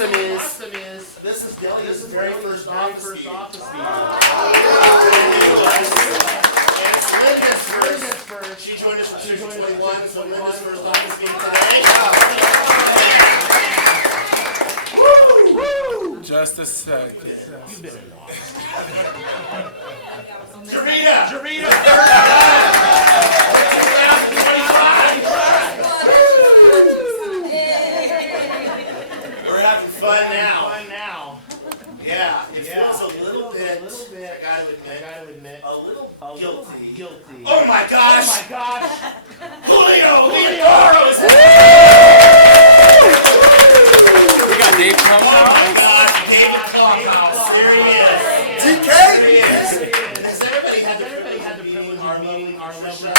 awesome is this is Delia's very first office meeting. Linda's first. She joined us for 21, so Linda's first office meeting today. Woo! just a sec. You've been in Jarita! We're having fun now. Yeah, it feels a little bit, I gotta admit, a little guilty. Oh my gosh! Julio Villatoro's We got Dave coming Oh out. my gosh, David Clubhouse. There he is. DK? Has everybody had the privilege of meeting our lovely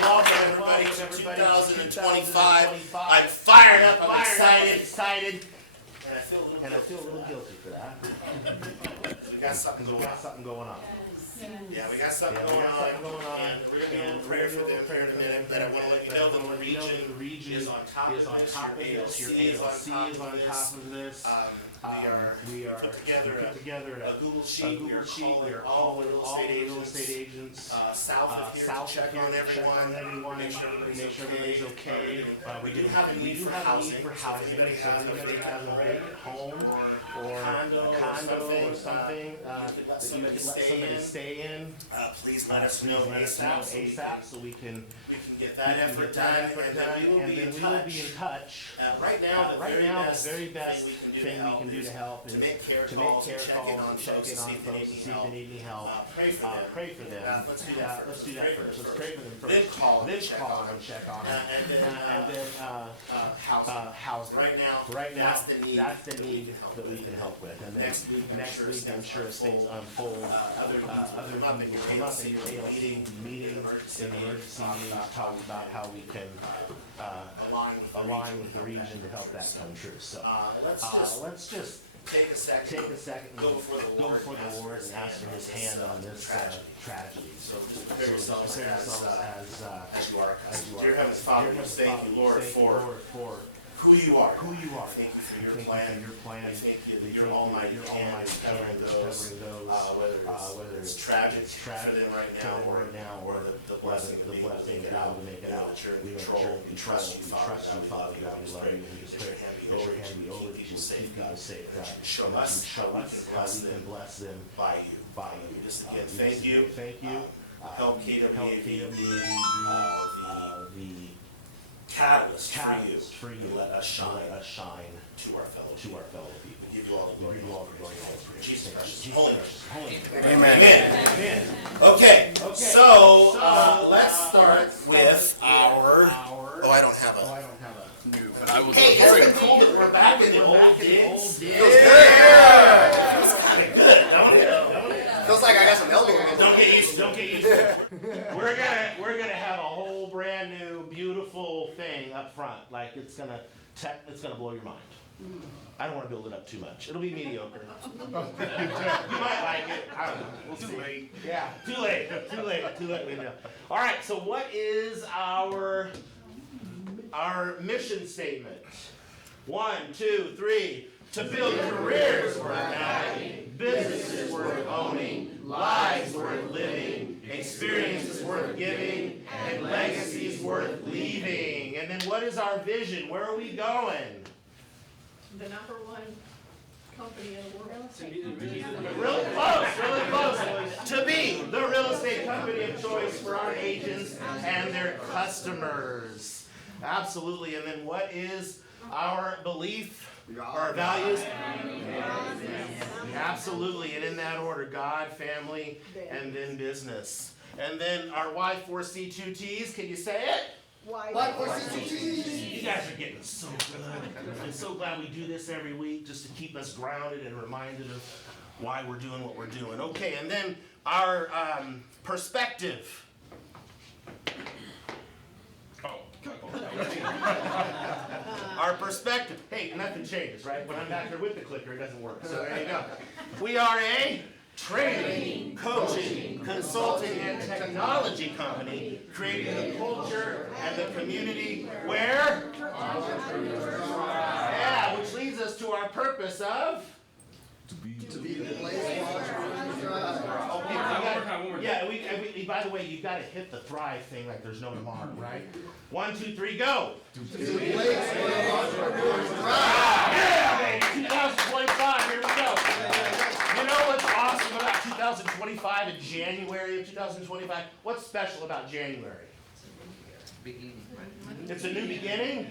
welcome everybody to 2025. I'm fired up, I'm excited. And I feel a little guilty for that. We got something going on. Yeah, we got something going on, and we're going to do a little prayer for them here in a minute, but I want to let you know that the region is on top of this, your ALC is on top of this. We are put together a Google sheet. We are calling all the real estate agents south of here to check on everyone, make sure everybody's okay. We do have a need for housing. If anybody has a vacant home or a condo or something that you could let somebody stay in, please let us know ASAP so we can get that effort done, and then we will be in touch. Right now, the very best thing we can do to help is to make care calls and check in on folks to see if they need any help. Pray for them. Let's do that first. Let's pray for them first. Then call and check on them. And then housing. Right now, that's the need that we can help with. And then next week, I'm sure as things unfold, other people will come up in your ALC meeting, in emergency meetings, talk about how we can align with the region to help that come true. So let's just take a second and go before the Lord and ask for His hand on this tragedy. So just prepare yourselves as you are. Dear Heavenly Father, we thank you, Lord, for who you are. Thank you for your plan. We thank you that your almighty hand is covering those, whether it's tragic for them right now or the blessing of God to make it out. We know that you're in control. We trust you, Father God. We love you. We just pray that your hand be over to keep people safe, God. Show us how we can bless them by you. Just again, thank you. Help KWAV be the catalyst for you. Let us shine to our fellow people. We give you all the glory. Jesus Christ. Holy. Amen. Okay. So let's start with our. Oh, I don't have a. New, but I will Hey, it's been cool that we're back in the old days. Yeah. Feels kind of good, don't it? Feels like I got some elbow. Don't get used to it. We're gonna have a whole brand new beautiful thing up front. Like it's gonna blow your mind. I don't want to build it up too much. It'll be mediocre. You might like it. I don't know. We'll see. Late. Yeah, too late. We know. All right. So what is our mission statement? 1, 2, 3. To build careers worth having, businesses worth owning, lives worth living, experiences worth giving, and legacies worth leaving. And then what is our vision? Where are we going? The number one company in the world. Really close. To be the real estate company of choice for our agents and their customers. Absolutely. And then what is our belief? Our values? Absolutely, and in that order, God, family, and then business. And then our Y4C2Ts, can you say it? Y4C2Ts. You guys are getting so good. I'm so glad we do this every week just to keep us grounded and reminded of why we're doing what we're doing. Okay, and then our perspective. Our perspective. Hey, nothing changes, right? When I'm back there with the clicker, it doesn't work. So there you go. We are a training, coaching, consulting, and technology company creating the culture and the community To be the place where drive. Yeah, we, by the way, you gotta hit the thrive thing like there's no tomorrow, right? 1, 2, 3, go! To the place where entrepreneurs drive. Yeah, 2025, here we go. You know what's awesome about 2025 in January of 2025? What's special about January? It's a new beginning?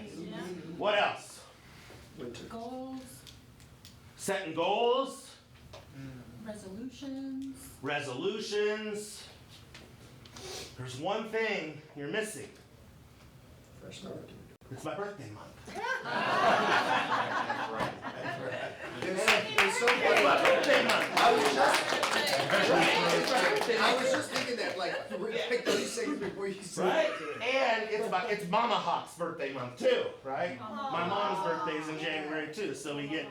What else? Goals, Setting goals, resolutions. resolutions. There's one thing you're missing. Fresh start. It's my birthday month. It's so It's funny. my birthday month. I was just thinking that, like 30 seconds before you said Right? it. And it's Mama Hawk's birthday month too, right? My mom's birthday is in January too, so we get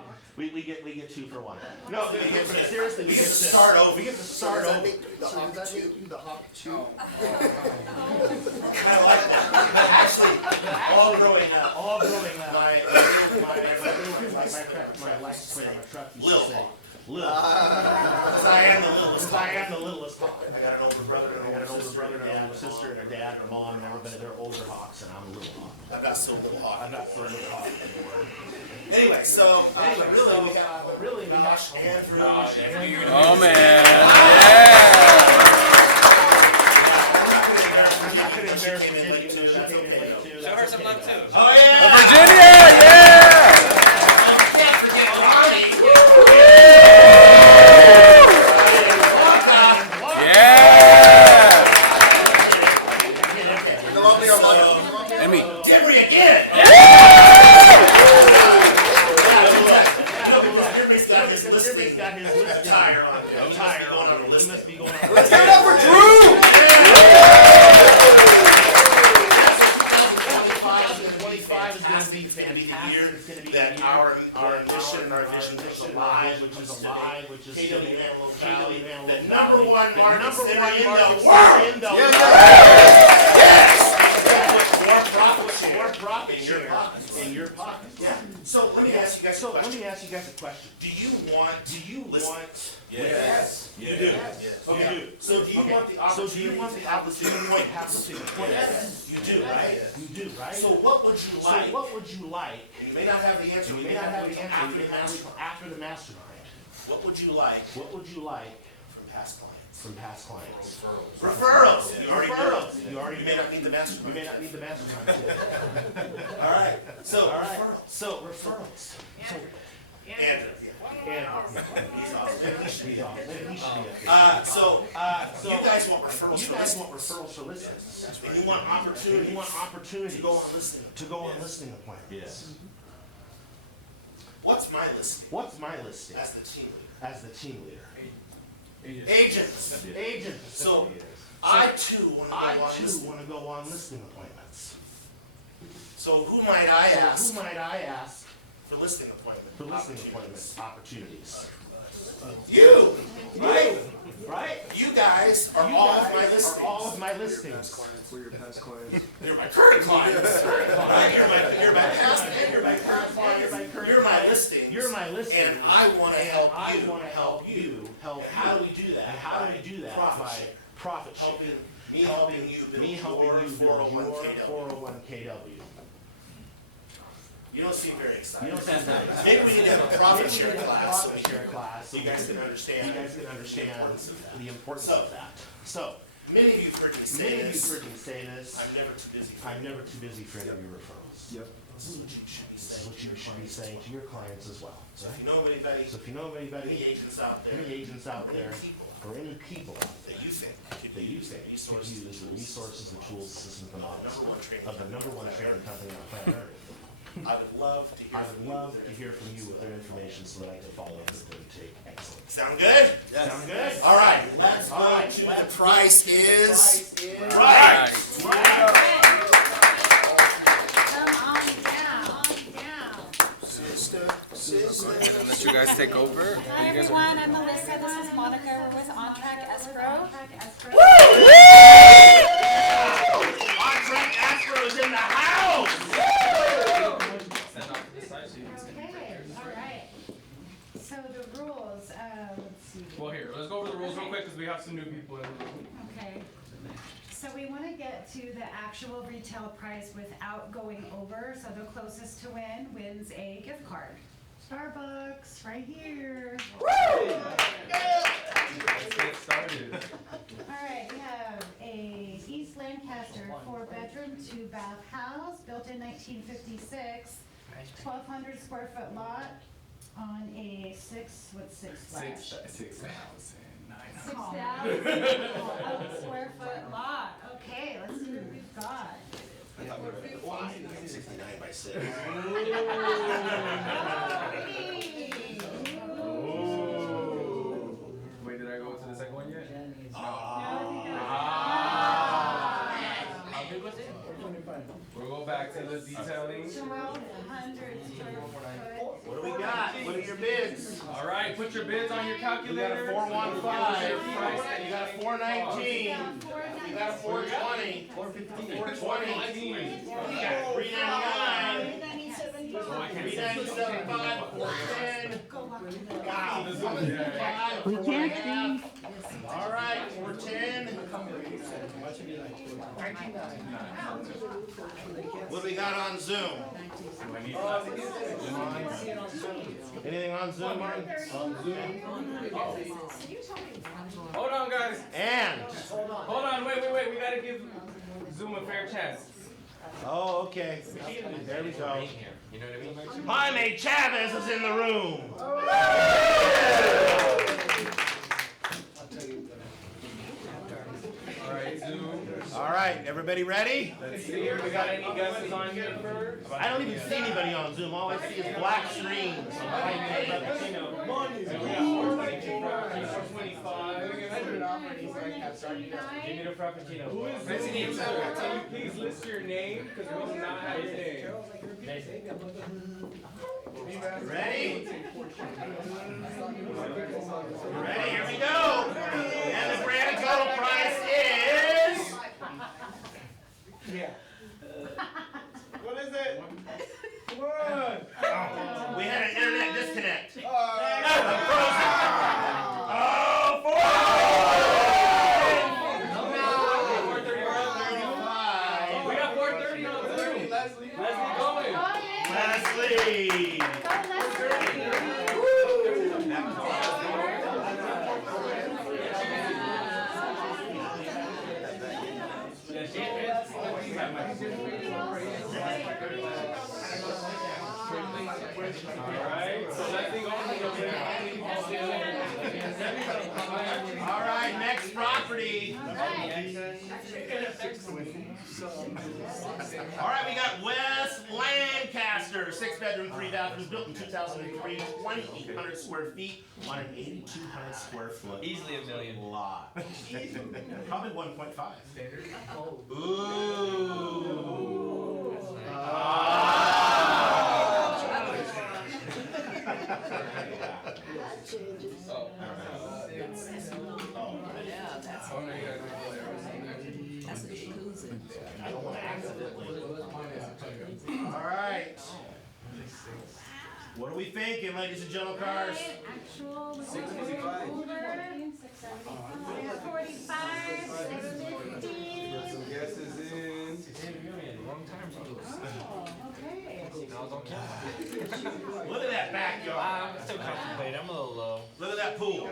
2 for 1. No, but seriously, we get to start over. We get to So start does that over. make the hawk chew? The hawk chew? I like that. Actually, all growing up, All growing up, my license plate on my truck used Lil to say, Hawk. Lil. because I am the littlest. Because I am the littlest hawk. I got an older brother and I got an older brother and an dad. older sister and a dad and a mom and everybody. They're older hawks and I'm a little hawk. I'm not so little hawk. I'm not so little hawk anymore. Anyway, so But really, we got Josh, Andrew, Oh man. Yeah. I'm not gonna embarrass came in late too. Virginia. That's okay, though. Too. Show her some love too. Oh yeah! Virginia, yeah. Can't forget Ronnie. Yeah. The lovely Armando. And me. Demery again! Jimmy's got his list Tire on. tire Going on on it. the We list. must be going on. Let's give it up for Drew! 2025 is going to be fantastic. It's going to be that the year our mission, mission, our vision, which is alive, which is KWAV Antelope Valley, KWAV Antelope the Valley, number one the market number center one in market the center world. in the Yeah, world. Yes! More profit share. More profit in your share pocket. in your pocket. Yeah. So let me ask you guys a So let question. me ask you guys a question. Do you want? Do you Listen. want? Yes. You do. Yes. Okay. You do. So do you Okay. want the So opportunity? do you want the opportunity to have the same Yes. You do, right? You do, right? So what would you So like? what would you like? And you may not have the answer. You we may may not have wait the till answer. after You the may not wait mastermind. till after the mastermind. What would you like What would you like from past clients? from past clients? Referrals. You already know. Referrals. You already You may not need the You mastermind. may not need the mastermind too. All right. So All right. referrals. So referrals. So Andrew. and He's awesome. he's off. He should be up So so you guys want referrals you for guys listening. want referrals for listings. And you want And opportunities you want opportunities to go on listening. to go on listing appointments. Yes. What's my listing What's my listing as the team leader? as the team leader? Agents. Agents. So I too want to I go on too listening. want to go on listing appointments. So who might I So ask who might I ask for listing appointment? for listing opportunities? appointments opportunities? You, right? Right? You guys are You all guys of my are listings. all of my listings. We're your past clients. You're my current clients. Right? You're my past and you're my current clients. You're my listing. You're my listing. And I want to And help I you. want to help you. Help And how do you. we do that? And how do we do that? Profit By share. profit share. Helping you build Me helping your you build 401 your KW. 401KW. You don't seem very You excited. don't sound very Maybe we need to have a profit Maybe we share need a class so profit share class you guys can understand. You guys can understand the importance So, of that. So, Many of you have heard me say many of you this. heard me say this. I'm never too busy. I'm never too busy for any of your referrals. Yep. This is what you should be This is saying. what you should be saying to your clients as well. So if you Right? know of anybody, So if you know of any anybody, agents out there, any agents out there, people or any people out there that you think could that you think could resources, use the resources, the tools, systems, and knowledge number one training of the number one training company on planet Earth, I would love to hear I from would you. love to hear from you with their information so that I can follow up with them and take excellent. Sound good? Sound good? All right, let's All go right, to let's the price go to the is price is right. Come on down, Sister, sister. I'll let you guys take over. Hi everyone, I'm Melissa, this is Monica, we're with On Track Escrow. On-track Astros in the house! Okay, all right. So the rules, have some new people in the room. Okay. So we want to get to the actual retail price without going over, so the closest to wins a gift card. Starbucks, right here. Let's get started. All right, we have a East Lancaster 4-bedroom, 2-bath house, built in 1956, 1,200 square foot lot on a 6 flat. 6,000 square foot lot. Okay, let's see what we've got. 69 by 6. Wait, did I go to the second one yet? How big was it? We'll go back to the detailing. 1,200 square foot. What do we got? What are your bids? All right, put your bids on your You got calculator. a 415. You got a 419. You got a 420. 420. You got 399. 397.5. 410. Wow. We can't see. All right, 410. What do we got on Zoom? Anything on Zoom, Martin? Hold on, guys. And. Hold on, wait. We gotta give Zoom a fair chance. Oh, okay. There we go. You know what I mean? Jaime Chavez is in the room. All right, Zoom. All right, everybody ready? Let's see if we got any guesses on here first. I don't even see anybody on Zoom. All I see is black screens. We got 425. Give me the Frappuccino. Who is this? Can you please list your name? Because we do not have your name. Ready? Ready, here we go. And the grand total price is... What is it? We had an internet disconnect. Oh, We got 430 on Zoom. Leslie going. Leslie. Alright, so Leslie All right, next property. All right, we got West Lancaster, 6-bedroom, 3 bathrooms, built in 2003, 2,800 square feet on an 8,200 square foot. Easily $1 million. Lot. Probably 1.5. Ooh. I don't want to accidentally. All right. What are we thinking, ladies and gentlemen? Cars? Actual, 645. 45, 650. some guesses in. Long time ago. Okay. Look at that backyard. I'm still contemplating. I'm a little low. Look at that pool.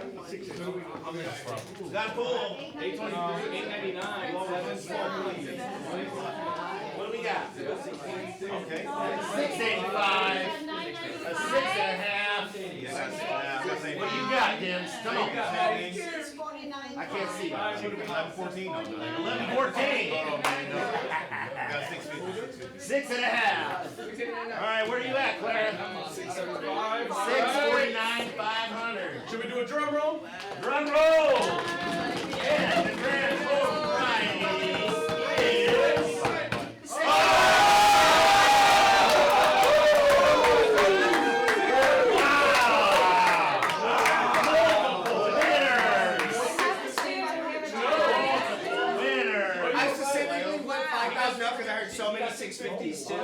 Got a pool. 899. What do we got? Okay. 685. A 6.5. What do you got, Dims? Come on. I can't see. 1114. 1114. 6.5. All right, where are you at, Clara? 675. 649, 500. Should we do a drum roll? Drum roll. And the grand total prize is... Because I heard so many 650s too.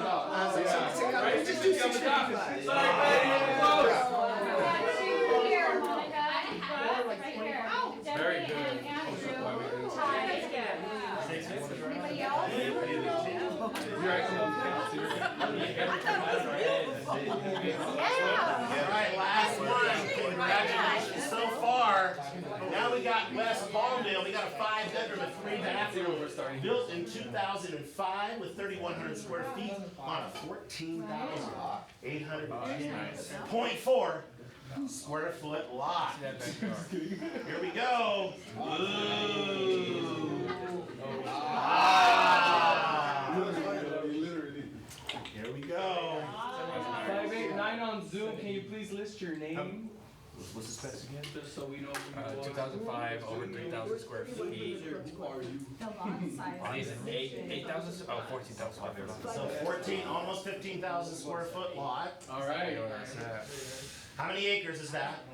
Very good. You're actually on count, so All right, last one. Congratulations so far. Now we got West Palmdale. We got a 5-bedroom and 3-bathroom built in 2005 with 3,100 square feet on a 14,810.4 square foot lot. Here we go. Ooh. Here we go. 589 on Zoom. Can you please list your name? What's the specs again? Just so we know who you are. 2005, over 3,000 square feet. The lot size. 8,000, 14,000. So 14, almost 15,000 square foot lot. All right. How many acres is that?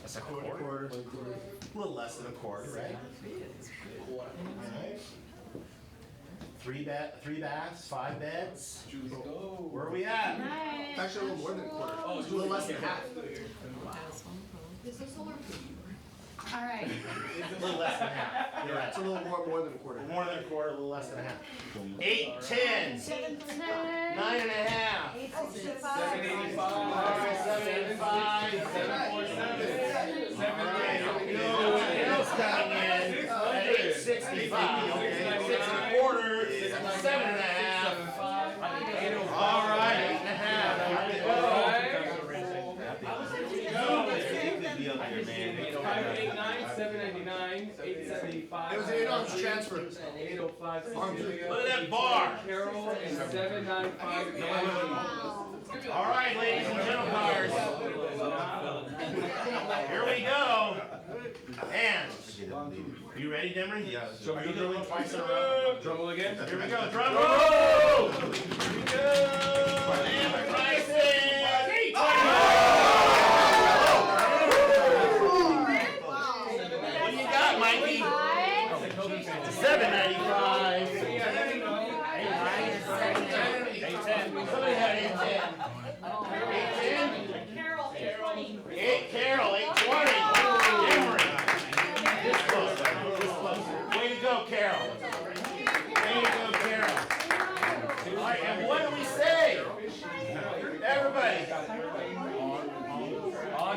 That's a quarter. A little less than a quarter, right? Alright. Three baths, 5 beds. Where are we at? It's actually a little more than a quarter. Oh, it's a little less than half. All right. A little less than half. You're right. It's a little more than a quarter. More than a quarter, a little less than a half. 8, 10, 9 and a half. 785. 785. 747. What else coming in at 865? Okay, 6 and a quarter, 7 and a half. All right, 8 and a half. All right. 589, 799, 875. It was an 8-ounce transfer. 805. Look at that bar. Carol and 795. All right, ladies and gentlemen, here we go. And you ready, Demery? Yeah. So are you doing it twice in a row? Drum roll again. Here we go. Drum roll. Here we go. And the prices. What do you got, Mikey? 795. 810. Somebody had 810. 810. Carol, 820. 8 Carol, 820. Emory. This close. This close. Way to go, Carol. Way to go, Carol. All right, and what do we say? Everybody.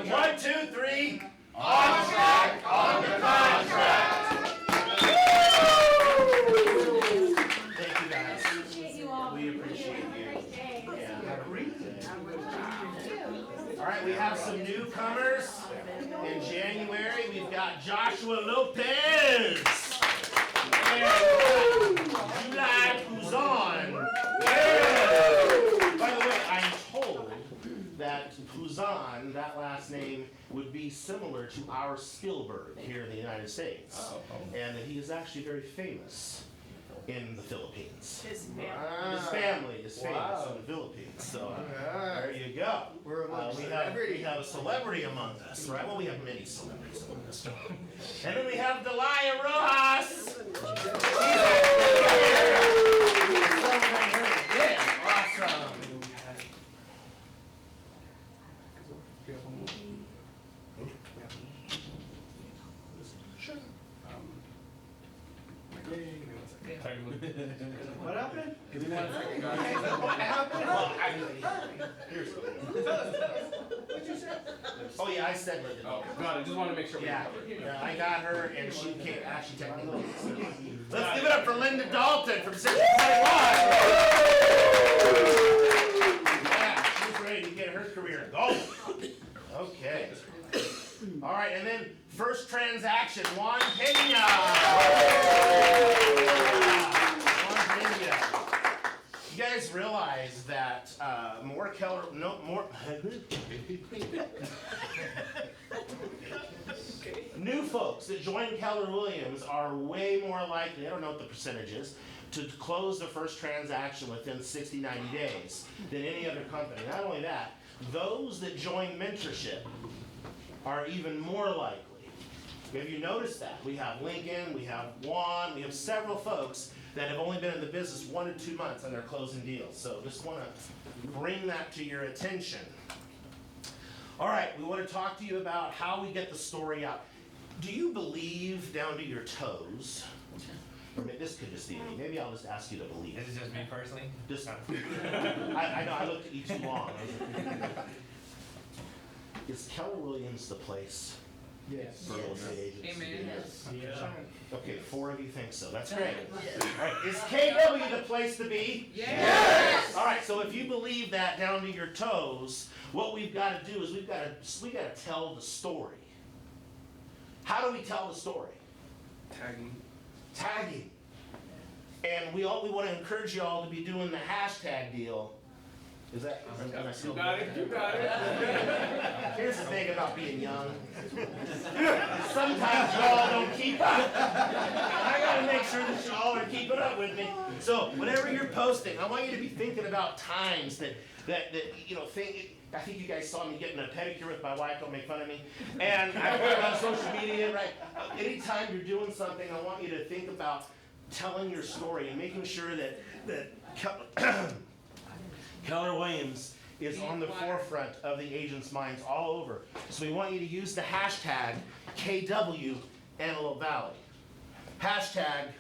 1, 2, 3. On track, on the contract. Thank you, guys. Appreciate you all. We appreciate you. Great day. All right, we have some newcomers in January. We've got Joshua Lopez. And July Puzon. By the way, I'm told that Puzon, that last name, would be similar to our Spielberg here in the United States. And that he is actually very famous in the Philippines. His family is famous in the Philippines. So there you go. We have a celebrity among us, right? Well, we have many celebrities among us. And then we have Delia Rojas. Awesome. What happened? Oh yeah, I said Linda. Oh, got it. Just want to make sure we Yeah, covered. yeah, I got her, and she came actually technically. Let's give it up for Linda Dalton from 621. Yeah, she's ready to get her career going. Okay. All right, and then first transaction, Juan Pena. Juan Pena. You guys realize that new folks that join Keller Williams are way more likely, I don't know what the percentage is, to close their first transaction within 60, 90 days than any other company. Not only that, those that join mentorship are even more likely. Have you noticed that? We have Lincoln, we have Juan, we have several folks that have only been in the business 1 to 2 months and they're closing deals. So just want to bring that to your attention. All right, we want to talk to you about how we get the story out. Do you believe down to your toes Or maybe this could just be me. Maybe I'll just ask you to believe. This is just me personally? Just, I know, I looked at you too long. Is Keller Williams the place Yes. for real estate agents? Amen. Yeah. Okay, 4 of you think so. That's great. All right, is KW the place to be? Yes. All right, so if you believe that down to your toes, what we've got to do is we got to tell the story. How do we tell the story? Tagging. And we want to encourage you all to be doing the hashtag deal. Is that? Am I still You got it. You got it. Here's the thing about being young. Sometimes y'all don't keep up. I gotta make sure that y'all are keeping up with me. So whenever you're posting, I want you to be thinking about times that you know, I think you guys saw me getting a pedicure with my wife, don't make fun of me. And I put it on social media, right? Anytime you're doing something, I want you to think about telling your story and making sure that Keller Williams is on the forefront of the agents' minds all over. So we want you to use the hashtag KW Antelope Valley. Hashtag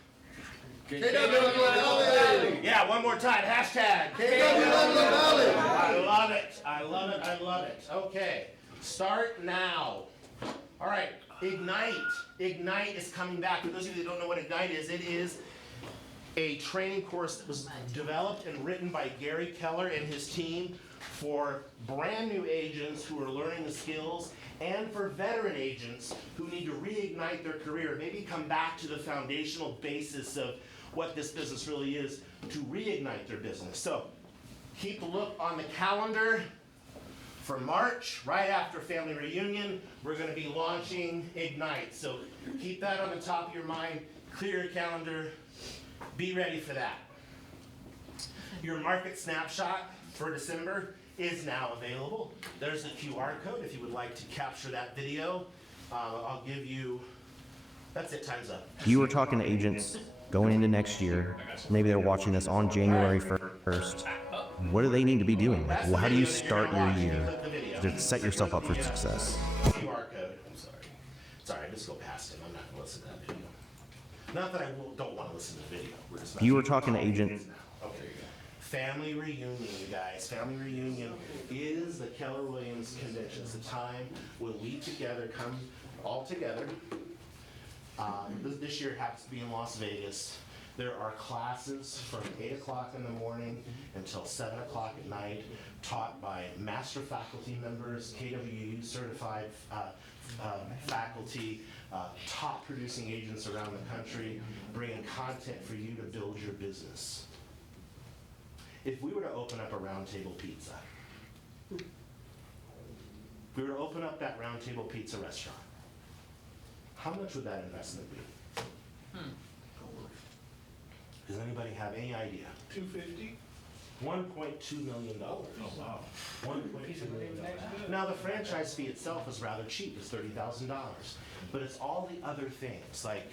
KW yeah, one more time. Hashtag Valley. I love it. I love it. I love it. Okay. Start now. All right. Ignite. Ignite is coming back. For those of you that don't know what Ignite is, it is a training course that was developed and written by Gary Keller and his team for brand new agents who are learning the skills and for veteran agents who need to reignite their career, maybe come back to the foundational basis of what this business really is to reignite their business. So keep a look on the calendar for March, right after family reunion, we're going to be launching Ignite. So keep that on the top of your mind, clear your calendar, be ready for that. Your market snapshot for December is now available. There's the QR code if you would like to capture that video. I'll give you, that's it, time's up. You were talking to agents going into next year. Maybe they're watching this on January 1st. What do they need to be doing? Like, well, how do you start your year to set yourself up for success? QR code, I'm sorry. Sorry, I just go past him. I'm not going to listen to that video. Not that I don't want to listen to the video. We're just not. You were talking to agents. Okay. Family reunion, you guys. Family reunion is the Keller Williams convention. It's a time when we together come all together. This year it happens to be in Las Vegas. There are classes from 8 o'clock in the morning until 7 o'clock at night, taught by master faculty members, KWU certified faculty, top producing agents around the country, bringing content for you to build your business. If we were to open up a Round Table Pizza, if we were to open up that Round Table Pizza restaurant, how much would that investment be? Does anybody have any idea? $250. $1.2 million. Oh, wow. $1.2 million. Now, the franchise fee itself is rather cheap. It's $30,000. But it's all the other things, like,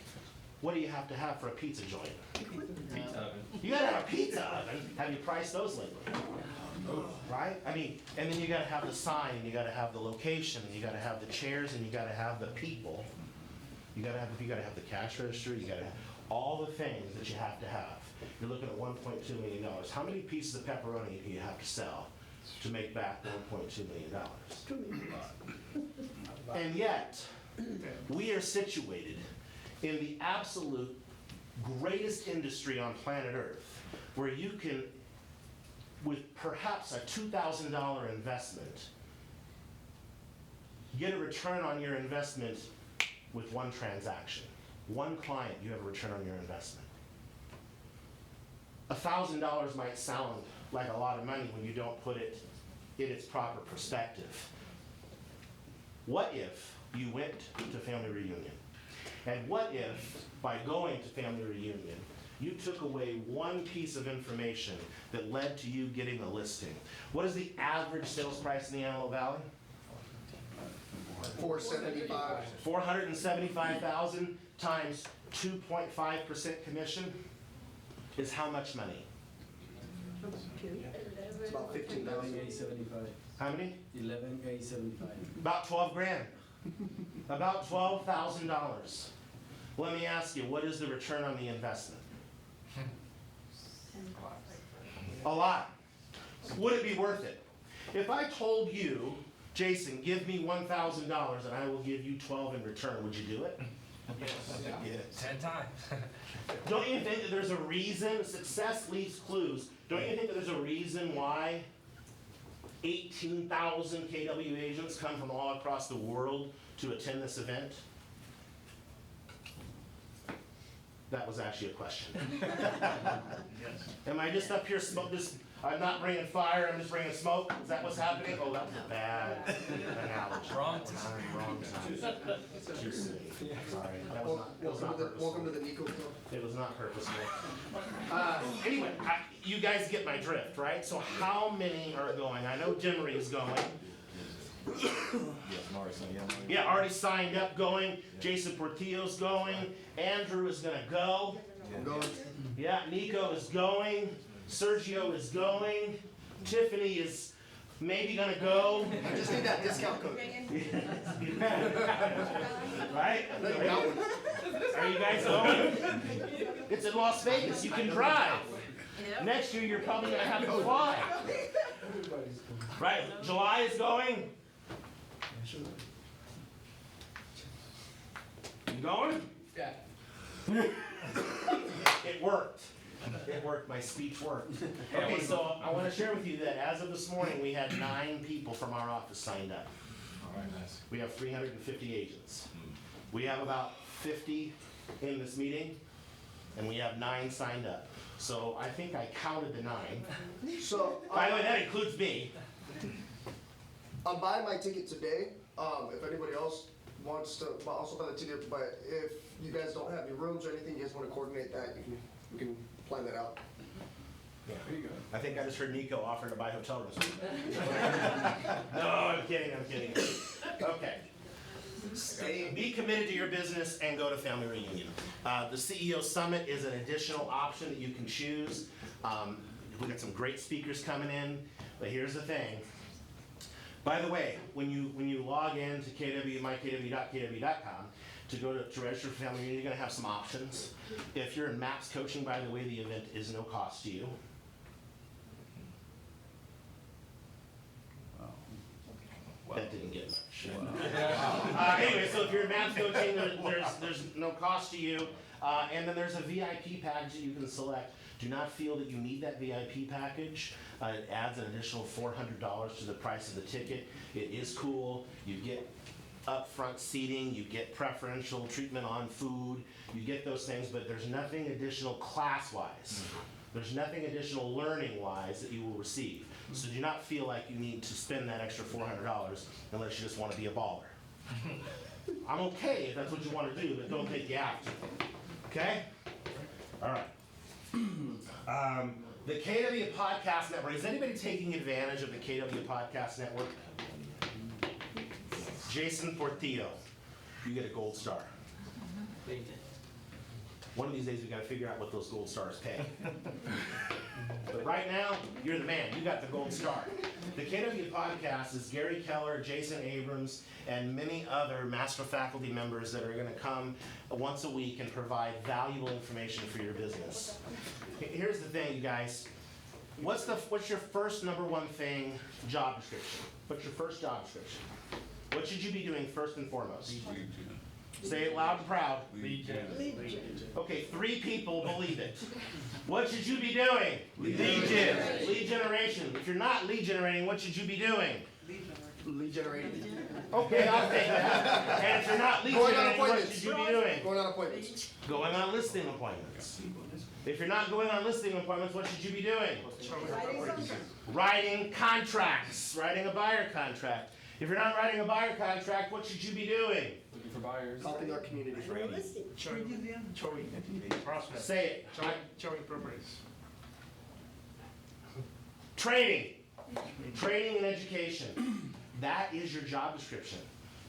what do you have to have for a pizza joint? Pizza oven. You gotta have a pizza oven. Have you priced those lately? Right? I mean, and then you gotta have the sign, and you gotta have the location, and you gotta have the chairs, and you gotta have the people. You gotta have the cash register, you gotta have all the things that you have to have. You're looking at $1.2 million. How many pieces of pepperoni do you have to sell to make back $1.2 million? And yet, we are situated in the absolute greatest industry on planet Earth, where you can, with perhaps a $2,000 investment, get a return on your investment with one transaction. One client, you have a return on your investment. $1,000 might sound like a lot of money when you don't put it in its proper perspective. What if you went to family reunion? And what if, by going to family reunion, you took away one piece of information that led to you getting a listing? What is the average sales price in the Antelope Valley? $475. $475,000 times 2.5% commission is how much money? It's about $15,000. 11,875. How many? 11,875. About 12 grand. About $12,000. Let me ask you, what is the return on the investment? A lot. Would it be worth it? If I told you, Jason, give me $1,000 and I will give you 12 in return, would you do it? Yes. 10 times. Don't you think that there's a reason, success leaves clues, don't you think that there's a reason why 18,000 KW agents come from all across the world to attend this event? That was actually a question. Am I just up here I'm not bringing fire, I'm just bringing smoke? Is that what's happening? Oh, that was a bad analogy. Wrong Wrong time. Too soon. Sorry. That was not purposeful. Welcome to the Nico Club. It was not purposeful. Anyway, you guys get my drift, right? So how many are going? I know Jimmery is going. Yeah, already signed up going. Jason Portillo's going. Andrew is going to go. I'm going. Yeah, Nico is going. Sergio is going. Tifany is maybe going to go. I just need that discount code. Right? I know you got one. Are you guys going? It's in Las Vegas. You can drive. Next year, you're probably going to have to fly. Right? July is going. You going? Yeah. It worked. It worked. My speech worked. Okay, so I want to share with you that as of this morning, we had 9 people from our office signed up. All right, nice. We have 350 agents. We have about 50 in this meeting, and we have 9 signed up. So I think I counted the 9. So, By the way, that includes me. I'm buying my ticket today. If anybody else wants to also buy the ticket, but if you guys don't have any rooms or anything, you guys want to coordinate that, we can plan that out. Yeah. There you go. I think I just heard Nico offering to buy hotel rooms. No, I'm kidding. Okay. Be committed to your business and go to family reunion. The CEO Summit is an additional option that you can choose. We've got some great speakers coming in, but here's the thing. By the way, when you log in to mykw.kw.com to register for family reunion, you're going to have some options. If you're in MAPS coaching, by the way, the event is no cost to you. That didn't get much. Anyway, so if you're in MAPS coaching, there's no cost to you. And then there's a VIP package that you can select. Do not feel that you need that VIP package. It adds an additional $400 to the price of the ticket. It is cool. You get upfront seating, you get preferential treatment on food, you get those things, but there's nothing additional class-wise. There's nothing additional learning-wise that you will receive. So do not feel like you need to spend that extra $400 unless you just want to be a baller. I'm okay if that's what you want to do, but don't think you have to. Okay? All right. The KW Podcast Network. Is anybody taking advantage of the KW Podcast Network? Jason Portillo, you get a gold star. One of these days we got to figure out what those gold stars pay. But right now, you're the man. You got the gold star. The KW Podcast is Gary Keller, Jason Abrams, and many other master faculty members that are going to come once a week and provide valuable information for your business. Here's the thing, you guys. What's your first number one thing job description? What's your first job description? What should you be doing first and foremost? Say it loud and proud. Lead gen. Okay, 3 people believe it. What should you be doing? Lead gen. Lead generation. If you're not lead generating, what should you be doing? Lead generating. Okay, I'll take that. And if you're not lead generating, what should you be doing? Going on appointments. Going on listing appointments. If you're not going on listing appointments, what should you be doing? Writing contracts. Writing a buyer contract. If you're not writing a buyer contract, what should you be doing? Looking for buyers. Helping our community. Say it. Showing properties. Training. Training and education. That is your job description.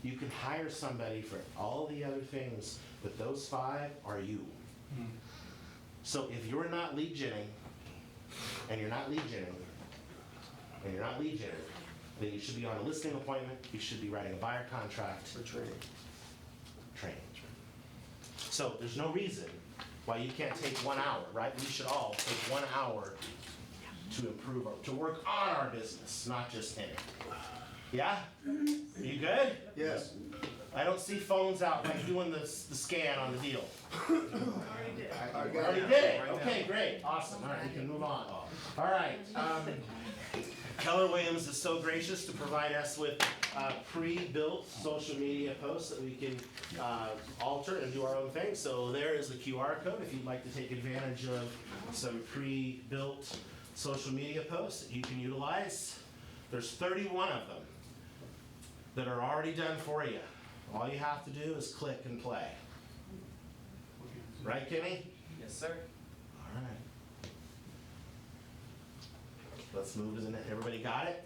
You can hire somebody for all the other things, but those 5 are you. So if you're not lead genning, and you're not lead genning, then you should be on a listing appointment, you should be writing a buyer contract. For training. Training. So there's no reason why you can't take 1 hour, right? We should all take 1 hour to improve, to work on our business, not just in it. Yeah? You good? Yes. I don't see phones out like doing the scan on the deal. Already did. Already did it. Okay, great. Awesome. All right, we can move on. All right. Keller Williams is so gracious to provide us with pre-built social media posts that we can alter and do our own thing. So there is the QR code if you'd like to take advantage of some pre-built social media posts that you can utilize. There's 31 of them that are already done for you. All you have to do is click and play. Right, Kenny? Yes, sir. All right. Let's move to the next. Everybody got it?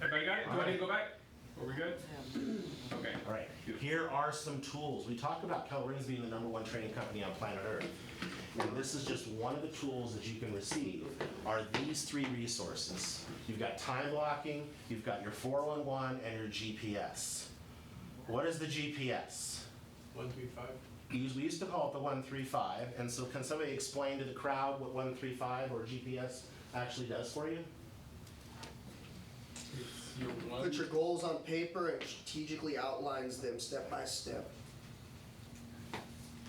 Everybody got it? Do I need to go back? Are we good? Okay. All right. Here are some tools. We talked about Keller Williams being the #1 training company on planet Earth. And this is just one of the tools that you can receive are these 3 resources. You've got time blocking, you've got your 411, and your GPS. What is the GPS? 135. We used to call it the 135, and so can somebody explain to the crowd what 135 or GPS actually does for you? Put your goals on paper and strategically outlines them step by step.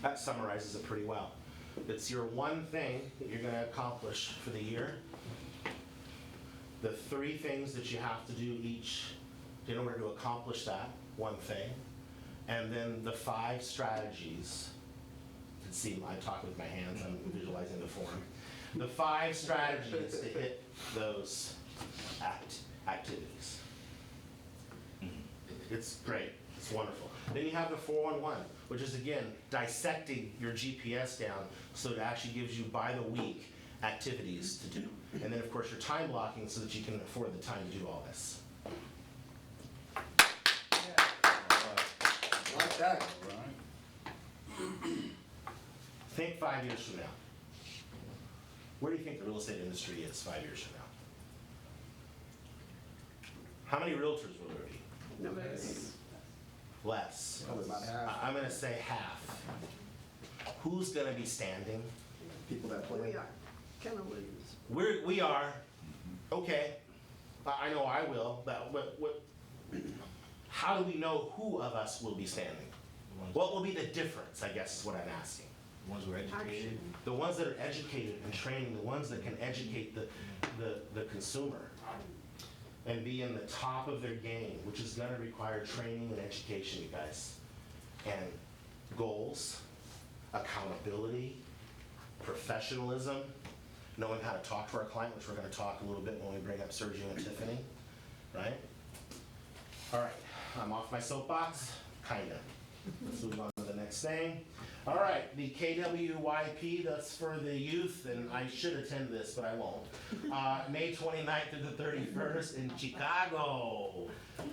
That summarizes it pretty well. It's your one thing that you're going to accomplish for the year. The 3 things that you have to do each in order to accomplish that one thing. And then the 5 strategies. You can see I'm talking with my hands, I'm visualizing the form. The 5 strategies to hit those activities. It's great. It's wonderful. Then you have the 411, which is, again, dissecting your GPS down so it actually gives you, by the week, activities to do. And then, of course, your time blocking so that you can afford the time to do all this. Like that. Think 5 years from now. Where do you think the real estate industry is 5 years from now? How many realtors will there be? Less. Probably about half. I'm going to say half. Who's going to be standing? People that play. We are. Okay. I know I will. But how do we know who of us will be standing? What will be the difference, I guess, is what I'm asking. The ones who are educated. The ones that are educated and training, the ones that can educate the consumer and be in the top of their game, which is going to require training and education, you guys. And goals, accountability, professionalism, knowing how to talk to our client, which we're going to talk a little bit when we bring up Sergio and Tifany, right? All right, I'm off my soapbox, kinda. Let's move on to the next thing. All right, the KWYP, that's for the youth, and I should attend this, but I won't. May 29th to the 31st in Chicago. All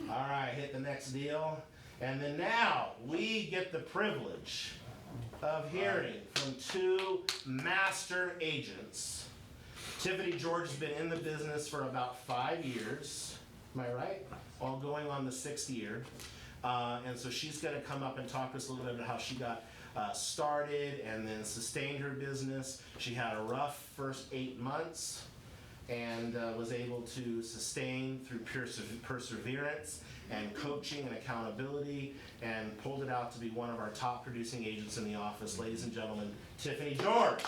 right, hit the next deal. And then now, we get the privilege of hearing from 2 master agents. Tifany George has been in the business for about 5 years. Am I right? All going on the 6th year. And so she's going to come up and talk to us a little bit about how she got started and then sustained her business. She had a rough first 8 months and was able to sustain through perseverance and coaching and accountability and pulled it out to be one of our top producing agents in the office. Ladies and gentlemen, Tifany George.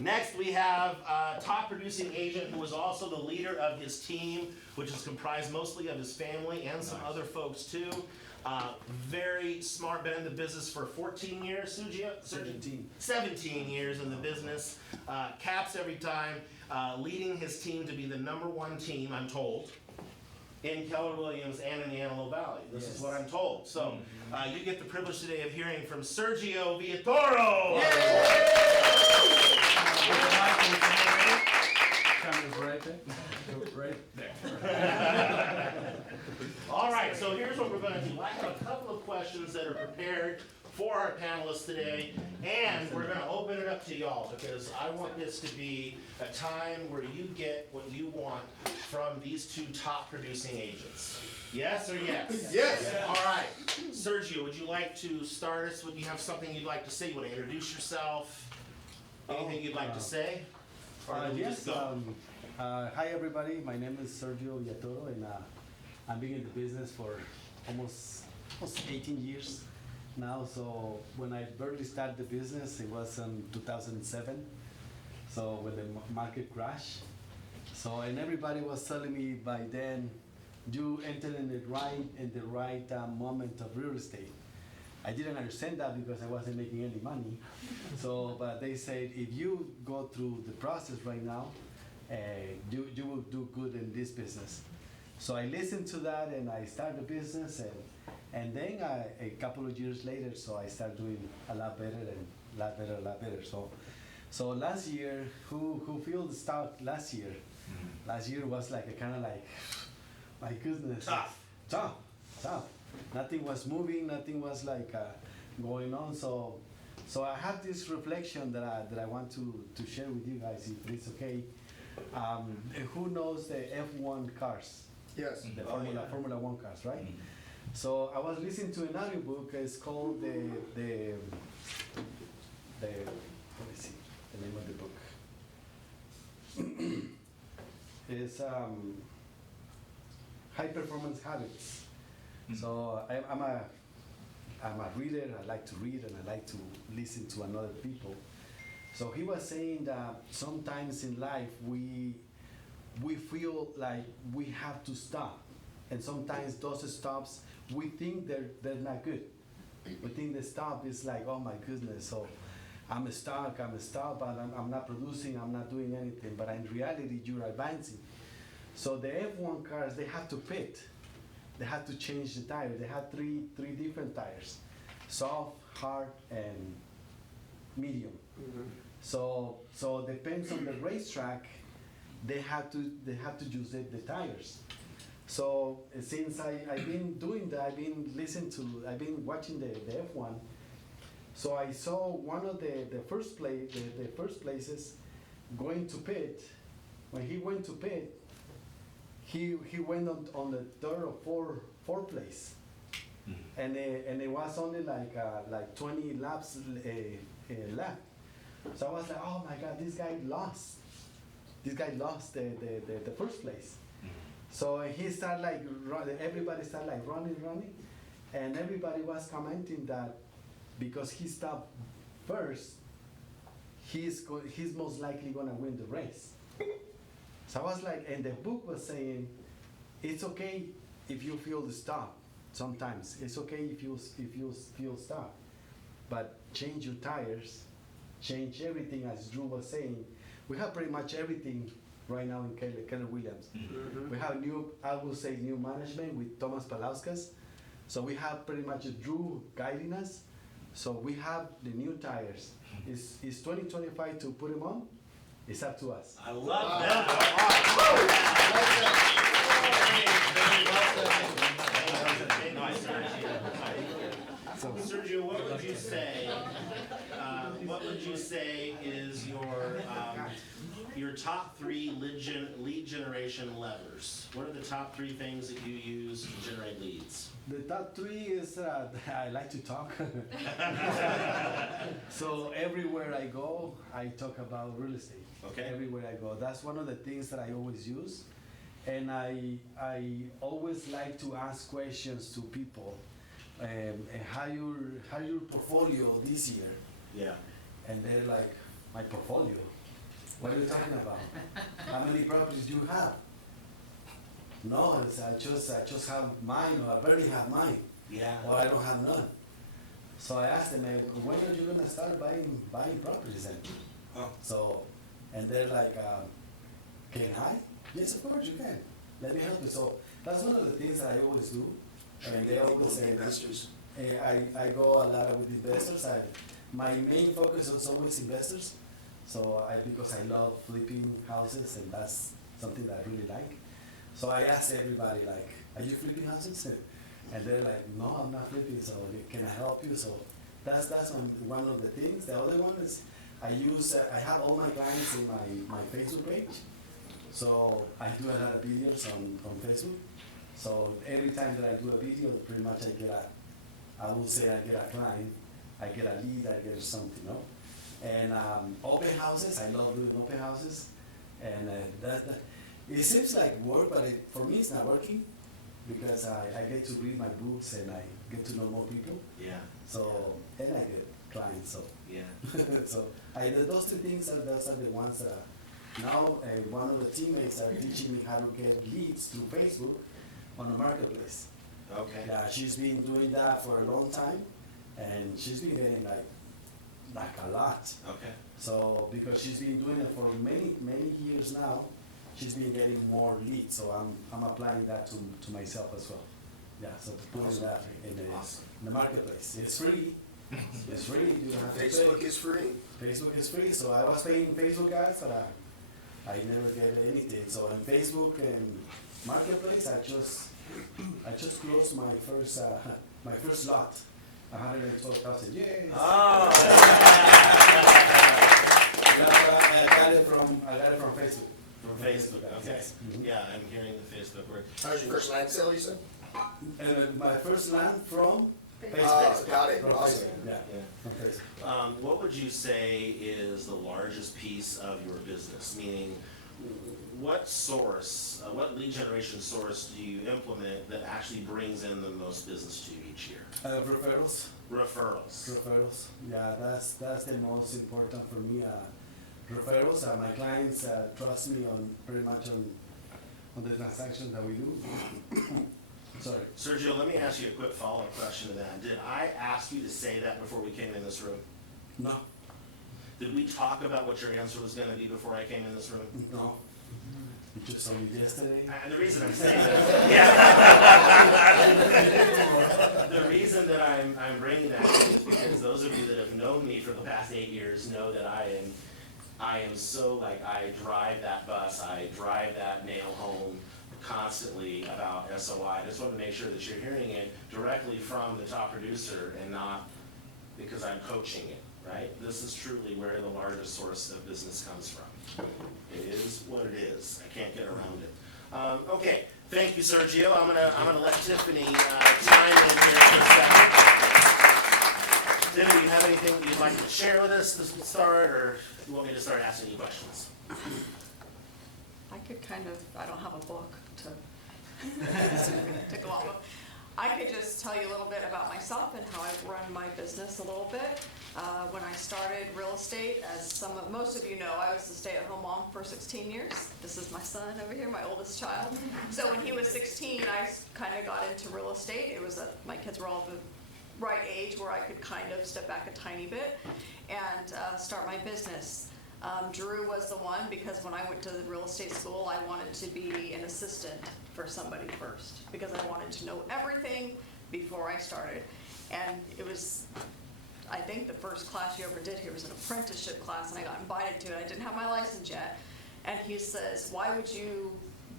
Next, we have a top producing agent who is also the leader of his team, which is comprised mostly of his family and some other folks too. Very smart, been in the business for 14 years, Sergio? 17 years in the business. Caps every time, leading his team to be the #1 team, I'm told, in Keller Williams and in the Antelope Valley. This is what I'm told. So you get the privilege today of hearing from Sergio Villatoro. Camera's right there. Right there. All right, so here's what we're going to do. I have a couple of questions questions that are prepared for our panelists today, and we're gonna open it up to y'all, because I want this to be a time where you get what you want from these two top producing agents. Yes or yes? Yes. All right. Sergio, would you like to start us? Would you have something you'd like to say? You want to introduce yourself? Anything you'd like to say? Or do we Yes. just go? Hi everybody. My name is Sergio Villatoro, and I've been in the business for almost 18 years now. So when I barely started the business, it was in 2007. So when the market crashed, and everybody was telling me by then, you entered in the right moment of real estate. I didn't understand that because I wasn't making any money. But they said, if you go through the process right now, you will do good in this business. So I listened to that and I started the business, and then a couple of years later, I started doing a lot better and a lot better. So last year, who filled the stock last year? Last year was like a kind of like, my goodness. Tough. Nothing was moving, nothing was like going on. So I have this reflection that I want to share with you guys, if it's okay. Who knows the F1 cars? Yes. The Formula One cars, right? So I was listening to an audiobook. It's called the let me see the name of the book. It's High Performance Habits. So I'm a reader. I like to read and I like to listen to another people. So he was saying that sometimes in life we feel like we have to stop, and sometimes those stops we think they're not good. We think the stop is like, oh my goodness, so I'm stuck, but I'm not producing, I'm not doing anything. But in reality, you're advancing. So the F1 cars, they have to pit. They have to change the tire. They have three different tires: soft, hard, and medium. So depends on the racetrack. They have to use the tires. So since I've been doing that, I've been watching the F1. So I saw one of the first places going to pit. When he went to pit, he went on the third or fourth place, and it was only like 20 laps left. So I was like, oh my God, this guy lost. This guy lost the first place. So he started like everybody started like running, and everybody was commenting that because he stopped first, he's most likely gonna win the race. So I was like, and the book was saying, it's okay if you feel the stop. Sometimes it's okay if you feel stop, but change your tires, change everything. As Drew was saying, we have pretty much everything right now in Keller Williams. We have new management with Thomas Palauskas. So we have pretty much Drew guiding us. So we have the new tires. Is 2025 to put them on? It's up to us. I love that. So Sergio, what would you say? What would you say is your top three lead generation levers? What are the top three things that you use to generate leads? The top three is I like to talk. So everywhere I go, I talk about real estate. Okay. Everywhere I go, that's one of the things that I always use, and I always like to ask questions to people. How your portfolio this year? Yeah. And they're like, my portfolio? What are you talking about? How many properties do you have? No, I just have mine, or I barely have mine. Yeah. Or I don't have none. So I asked them, when are you gonna start buying properties then? Oh. So, and they're like, can I? Yes, of course you can. Let me help you. So that's one of the things that I always do. And they always say, investors. I go a lot with investors. My main focus is always investors. So because I love flipping houses, and that's something that I really like. So I asked everybody, like, are you flipping houses? And they're like, no, I'm not flipping, so can I help you? So that's one of the things. The other one is I have all my clients in my Facebook page. So I do a lot of videos on Facebook. So every time that I do a video, pretty much I get a client, I get a lead, I get something, you know? And open houses, I love doing open houses. And it seems like work, but for me it's not working because I get to read my books and I get to know more people. Yeah. So, and I get clients, so. Yeah. So those two things, those are the ones that now one of the teammates are teaching me how to get leads through Facebook on the marketplace. Okay. Yeah, she's been doing that for a long time, and she's been getting like a lot. Okay. So because she's been doing it for many years now, she's been getting more leads. So I'm applying that to myself as well. Yeah, so putting that in the marketplace. It's free. It's free. You don't have to Facebook pay. is free. Facebook is free. So I was paying Facebook guys, but I never get anything. So on Facebook and marketplace, I just closed my first lot, 112,000. Yay! Oh. I got it from Facebook. From Facebook. Okay. Yes. Mhm. Yeah, I'm hearing the Facebook word. How was your first land sale, you said? And my first land from Facebook. Got it. From Awesome. Facebook. Yeah. Yeah. From Facebook. What would you say is the largest piece of your business? Meaning, what source, what lead generation source do you implement that actually brings in the most business to you each year? Referrals. Referrals. Yeah, that's the most important for me. Referrals. My clients trust me on pretty much on the transactions that we do. Sorry. Sergio, let me ask you a quick follow-up question to that. Did I ask you to say that before we came in this room? No. Did we talk about what your answer was going to be before I came in this room? No. You just saw me yesterday. And the reason I'm saying that, yeah. The reason that I'm bringing that to you is because those of you that have known me for the past 8 years know that I am so I drive that bus, I drive that nail home constantly about SOI. I just want to make sure that you're hearing it directly from the top producer and not because I'm coaching it, right? This is truly where the largest source of business comes from. It is what it is. I can't get around it. Okay, thank you, Sergio. I'm gonna let Tifany chime in here for a second. Tifany, do you have anything that you'd like to share with us to start, or do you want me to start asking you questions? I could I don't have a book to go off of. I could just tell you a little bit about myself and how I've run my business a little bit. When I started real estate, as most of you know, I was a stay-at-home mom for 16 years. This is my son over here, my oldest child. So when he was 16, I kind of got into real estate. It was my kids were all the right age where I could kind of step back a tiny bit and start my business. Drew was the one because when I went to the real estate school, I wanted to be an assistant for somebody first because I wanted to know everything before I started. And it was, I think the first class you ever did here was an apprenticeship class, and I got invited to it. I didn't have my license yet. And he says, why would you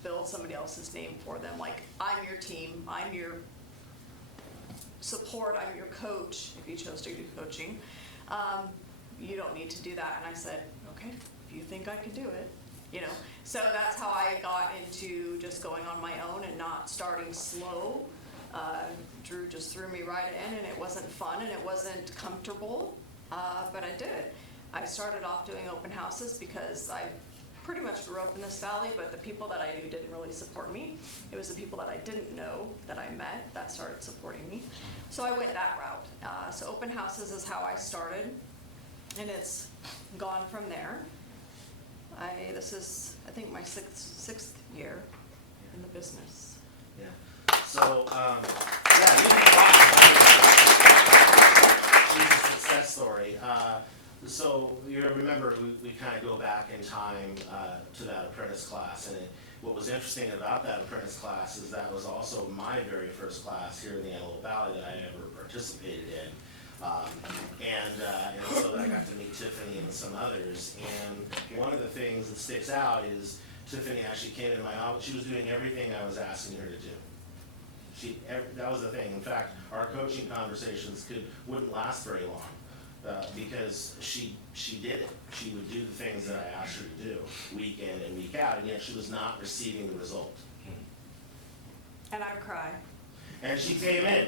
build somebody else's name for them? Like, I'm your team, I'm your support, I'm your coach, if you chose to do coaching. You don't need to do that. And I said, okay, if you think I can do it, you know. So that's how I got into just going on my own and not starting slow. Drew just threw me right in, and it wasn't fun and it wasn't comfortable, but I did it. I started off doing open houses because I pretty much grew up in this valley, but the people that I knew didn't really support me. It was the people that I didn't know that I met that started supporting me. So I went that route. So open houses is how I started, and it's gone from there. This is, I think, my sixth year in the business. Yeah. So, she's a success story. So you remember we kind of go back in time to that apprentice class, and what was interesting about that apprentice class is that was also my very first class here in the Antelope Valley that I ever participated in. And so I got to meet Tifany and some others, and one of the things that sticks out is Tifany actually came into my office. She was doing everything I was asking her to do. That was the thing. In fact, our coaching conversations wouldn't last very long because she did it. She would do the things that I asked her to do week in and week out, and yet she was not receiving the result. And I'd cry. And she came in,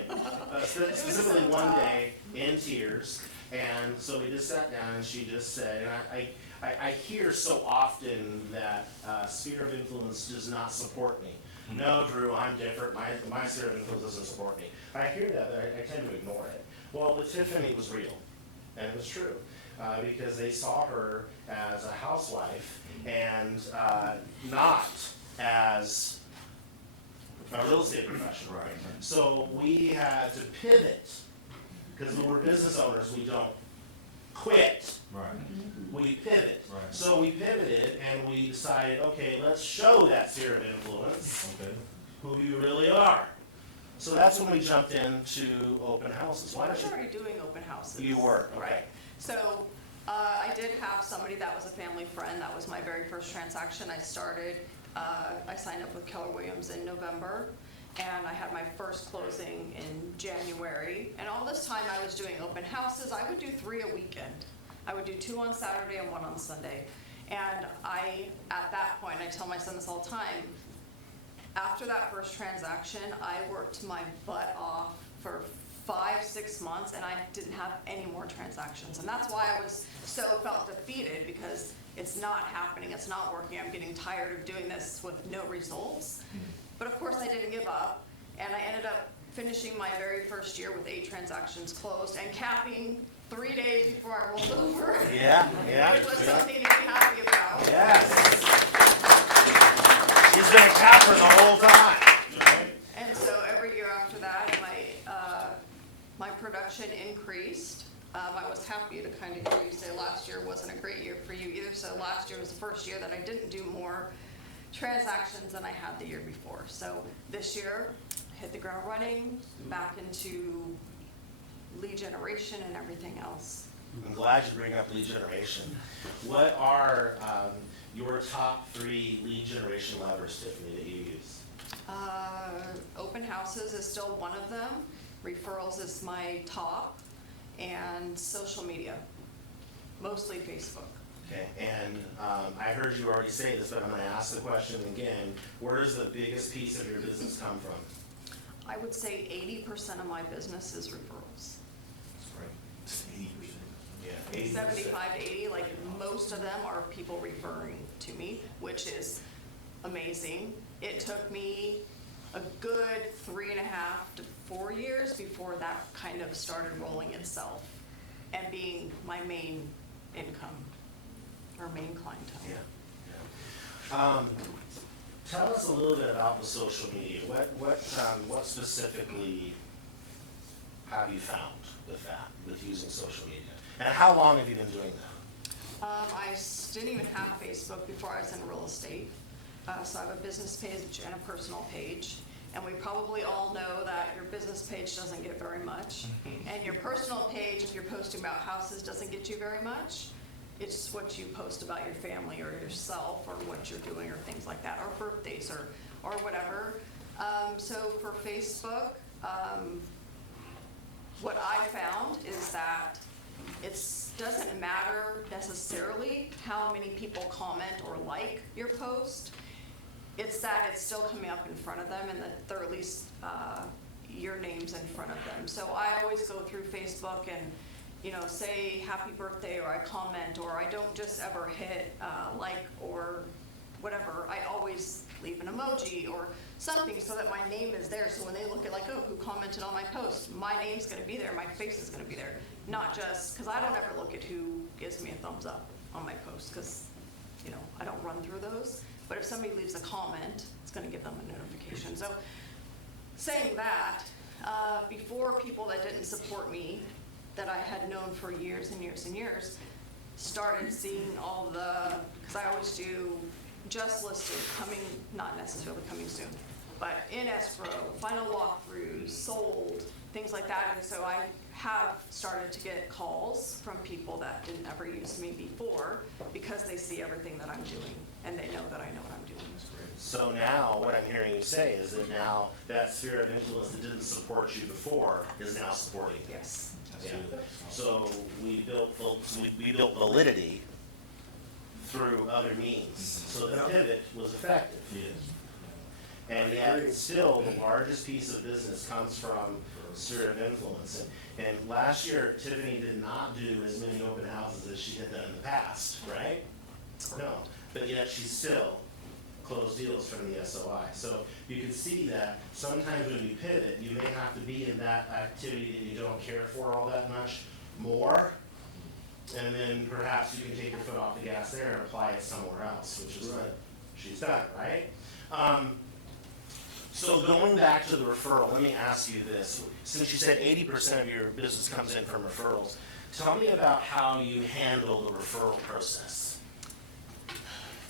specifically one day, in tears, and so we just sat down and she just said, and I hear so often that sphere of influence does not support me. No, Drew, I'm different. My sphere of influence doesn't support me. I hear that, but I tend to ignore it. Well, with Tifany, it was real, and it was true, because they saw her as a housewife and not as a real estate professional. Right. So we had to pivot, because when we're business owners, we don't quit. Right. We pivot. Right. So we pivoted and we decided, okay, let's show that sphere of influence Okay. who you really are. So that's when we jumped into open houses. Why I don't was you? already doing open houses. You were, okay. Right. So I did have somebody that was a family friend. That was my very first transaction. I signed up with Keller Williams in November, and I had my first closing in January. And all this time I was doing open houses. I would do 3 a weekend. I would do 2 on Saturday and 1 on Sunday. And at that point, I tell my son this all the time, after that first transaction, I worked my butt off for 5-6 months, and I didn't have any more transactions. And that's why I was felt defeated, because it's not happening, it's not working. I'm getting tired of doing this with no results. But of course I didn't give up, and I ended up finishing my very first year with 8 transactions closed and capping 3 days before I rolled over. Yeah. Which was something to be happy about. Yes. She's been a capper the whole time. And so every year after that, my production increased. I was happy to kind of hear you say last year wasn't a great year for you either. So last year was the first year that I didn't do more transactions than I had the year before. So this year, hit the ground running, back into lead generation and everything else. I'm glad you bring up lead generation. What are your top 3 lead generation levers, Tifany, that you use? Open houses is still one of them. Referrals is my top. And social media, mostly Facebook. Okay, and I heard you already say this, but I'm going to ask the question again. Where does the biggest piece of your business come from? I would say 80% of my business is referrals. That's right. 80%. Yeah, 80%. 75 to 80, like most of them are people referring to me, which is amazing. It took me a good 3.5 to 4 years before that kind of started rolling itself and being my main income or main clientele. Yeah. Tell us a little bit about the social media. What specifically have you found with using social media? And how long have you been doing that? I didn't even have Facebook before I was in real estate. So I have a business page and a personal page. And we probably all know that your business page doesn't get very much. And your personal page, if you're posting about houses, doesn't get you very much. It's what you post about your family or yourself or what you're doing or things like that, or birthdays or whatever. So for Facebook, what I found is that it doesn't matter necessarily how many people comment or like your post. It's that it's still coming up in front of them, and that they're at least your name's in front of them. So I always go through Facebook and, say happy birthday, or I comment, or I don't just ever hit like or whatever. I always leave an emoji or something so that my name is there. So when they look at who commented on my post, my name's going to be there, my face is going to be there. Not just, because I don't ever look at who gives me a thumbs up on my post, because, I don't run through those. But if somebody leaves a comment, it's going to give them a notification. So saying that, before, people that didn't support me, that I had known for years and years and years, started seeing all because I always do just listed, not necessarily coming soon, but in escrow, final walkthroughs, sold, things like that. And so I have started to get calls from people that didn't ever use me before, because they see everything that I'm doing and they know that I know what I'm doing. So now, what I'm hearing you say is that now that sphere of influence that didn't support you before is now supporting you. Yes. Yeah. So we built validity through other means. So the pivot was effective. And yet still the largest piece of business comes from sphere of influence. And last year, Tifany did not do as many open houses as she had done in the past, right? No, but yet she still closed deals from the SOI. So you can see that sometimes when you pivot, you may have to be in that activity that you don't care for all that much more, and then perhaps you can take your foot off the gas there and apply it somewhere else, which is what she's done, right? So going back to the referral, let me ask you this. Since you said 80% of your business comes in from referrals, tell me about how you handle the referral process.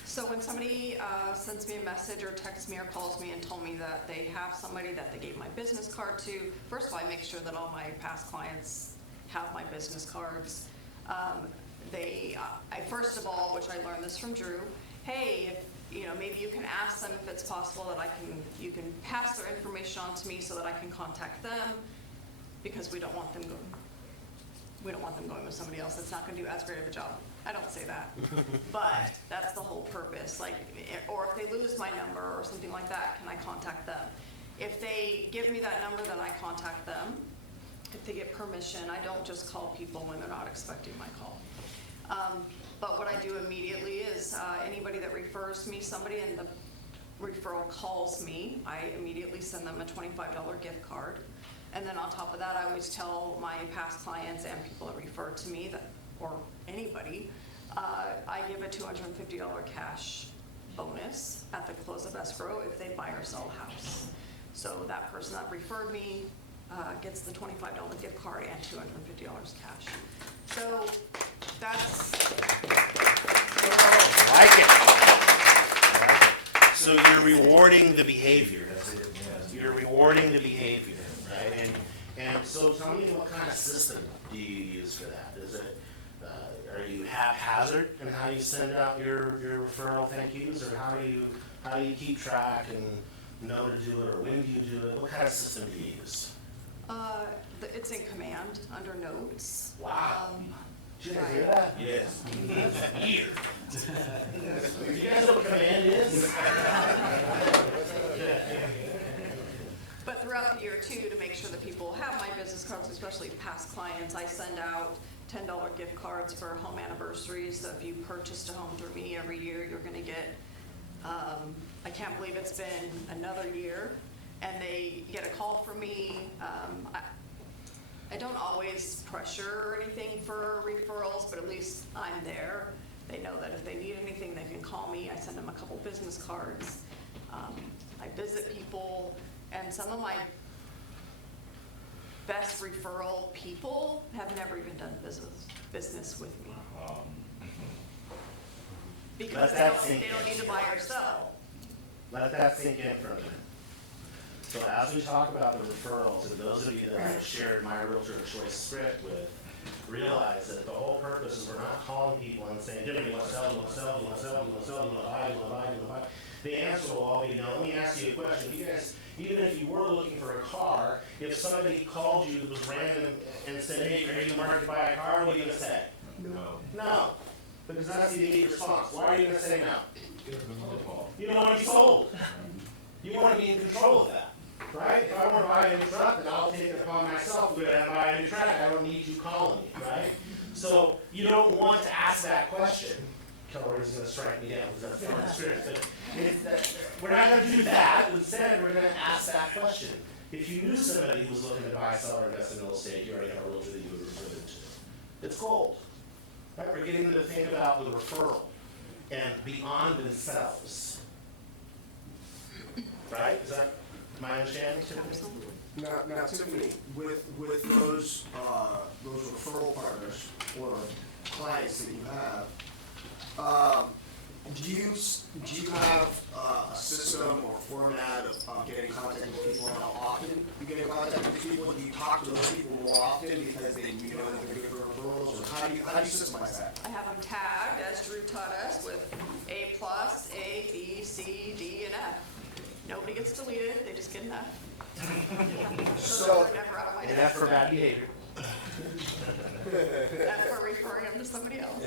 So when somebody sends me a message or texts me or calls me and told me that they have somebody that they gave my business card to, first of all, I make sure that all my past clients have my business cards. I first of all, which I learned this from Drew, hey, if, maybe you can ask them if it's possible that you can pass their information on to me so that I can contact them, because we don't want them going with somebody else that's not going to do as great of a job. I don't say that, but that's the whole purpose. Like, or if they lose my number or something like that, can I contact them? If they give me that number, then I contact them. If they get permission, I don't just call people when they're not expecting my call. But what I do immediately is anybody that refers me somebody and the referral calls me, I immediately send them a $25 gift card. And then on top of that, I always tell my past clients and people that refer to me, or anybody, I give a $250 cash bonus at the close of escrow if they buy or sell a house. So that person that referred me gets the $25 gift card and $250 cash. So that's... I like it. So you're rewarding the behavior. You're rewarding the behavior, right? And so tell me, what kind of system do you use for that? Is it, are you haphazard in how you send out your referral thank yous, or how do you keep track and know to do it, or when do you do it? What kind of system do you use? It's in command under notes. Wow. Did you guys hear that? Yes. Here. Do you guys know what command is? But throughout the year too, to make sure that people have my business cards, especially past clients, I send out $10 gift cards for home anniversaries. So if you purchased a home through me every year, you're going to get, I can't believe it's been another year, and they get a call from me. I don't always pressure or anything for referrals, but at least I'm there. They know that if they need anything, they can call me. I send them a couple business cards. I visit people, and some of my best referral people have never even done business with me. Because they don't need to buy or sell. Let that sink in for a minute. So as we talk about the referrals, and those of you that have shared my Realtor of Choice script with, realize that the whole purpose is we're not calling people and saying, Jimmy, you want to sell, you want to sell, you want to sell, you want to sell, you want to buy, you want to buy, you want to buy. The answer will all be no. Let me ask you a question. You guys, even if you were looking for a car, if somebody called you, was random, and said, hey, are you in the market to buy a car, what are you going to say? No. No. Because that's the immediate response. Why are you going to say no? You don't want to be sold. You want to be in control of that. Right? If I want to buy a new truck, then I'll take it upon myself to go and buy a new truck. I don't need you calling me, right? So you don't want to ask that question. Keller is going to strike me down because that's from experience. But we're not going to do that. Instead, we're going to ask that question. If you knew somebody who was looking to buy, sell, or invest in real estate, you already have a realtor that you would refer them to. It's gold. Right? We're getting them to think about the referral and beyond themselves. Right? Is that my understanding? Absolutely. Now, Tiffany, with those referral partners or clients that you have, do you have a system or format of getting in contact with people, and how often you get in contact with people? Do you talk to those people more often because you know that they're good for referrals, or how do you systemize that? I have them tagged, as Drew taught us, with A+, A, B, C, D, and Nobody gets deleted, they just get enough. So, they're never out of my And that's for bad behavior. That's for referring them to somebody else.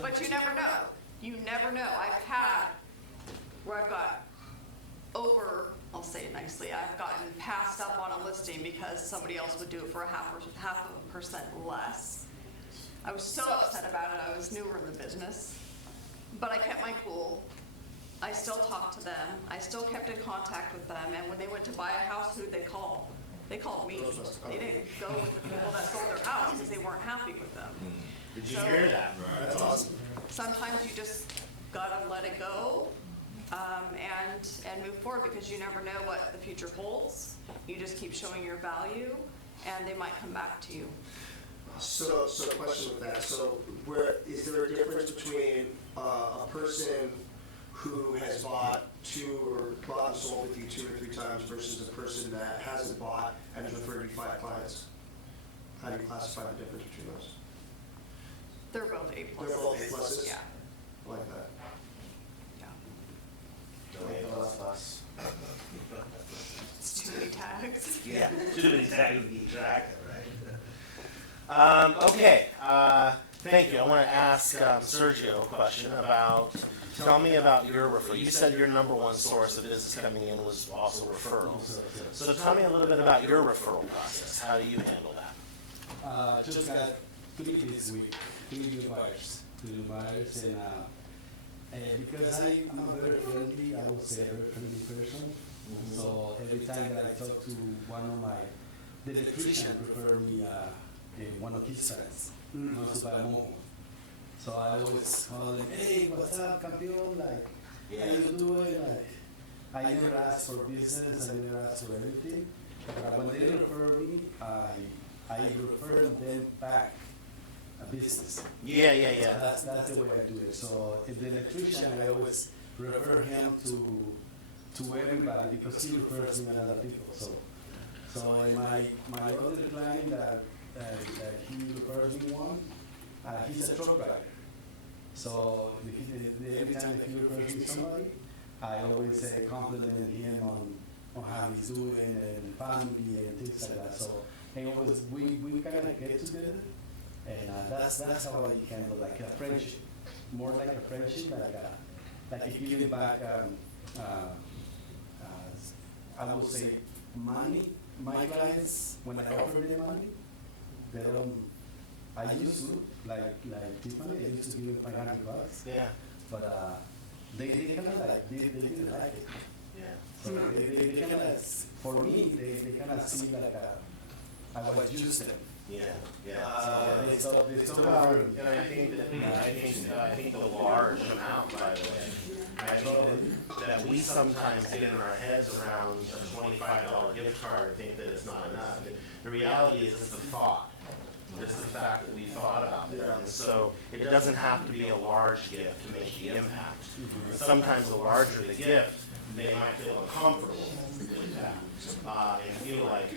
But you never know. You never know. I've had where I've got over, I'll say it nicely, I've gotten passed up on a listing because somebody else would do it for half of a percent less. I was so upset about it. I was newer in the business. But I kept my cool. I still talked to them. I still kept in contact with them. And when they went to buy a house, who'd they call? They called me. They didn't go with the people that sold their house because they weren't happy with them. Did you hear that? that's awesome. Sometimes you just gotta let it go, and move forward, because you never know what the future holds. You just keep showing your value, and they might come back to you. So a question with that. So, is there a difference between a person who has bought and sold with you 2 or 3 times versus a person that hasn't bought and has referred you 5 clients? How do you classify the difference between those? They're both A pluses. They're both A pluses? Yeah, I like that. yeah. Don't make less fuss. It's too many tags. Yeah, too many tags to keep track of, right? Okay, thank you. I want to ask Sergio a question about, tell me about your referral. You said your number one source of business coming in was also referrals. So tell me a little bit about your referral process. How do you handle that? Just got 3 this week, 3 new buyers, and because I'm a very friendly, I would say a very friendly person. So every time that I talk to one of the electrician refer me one of his friends, wants to buy a mobile. So I always call them, hey, what's up, campeón? Like, how you doing? Like, I never ask for business, I never ask for anything. But when they refer me, I refer them back a business. Yeah. So that's the way I do it. So if the electrician, I always refer him to everybody because he refers me to other people. So my other client that he refers me one, he's a truck driver. So every time he refers me somebody, I always compliment him on how he's doing and family and things like that. So and always we kind of get together, and that's how I handle like a friendship, more like a friendship, like a giving back. I would say money. My clients, when I offer them money, they don't. I used to like Tifany. I used to give them $500. Yeah. But they kind of like they didn't like it. Yeah. So they kind of, for me, they kind of see like I was used to them. Yeah. They stop And I think the large amount, by the way, I think that we sometimes get in our heads around a $25 gift card and think that it's not enough. The reality is it's the thought. It's the fact that we thought about it. And so it doesn't have to be a large gift to make the impact. Sometimes the larger the gift, they might feel uncomfortable with that. And feel like,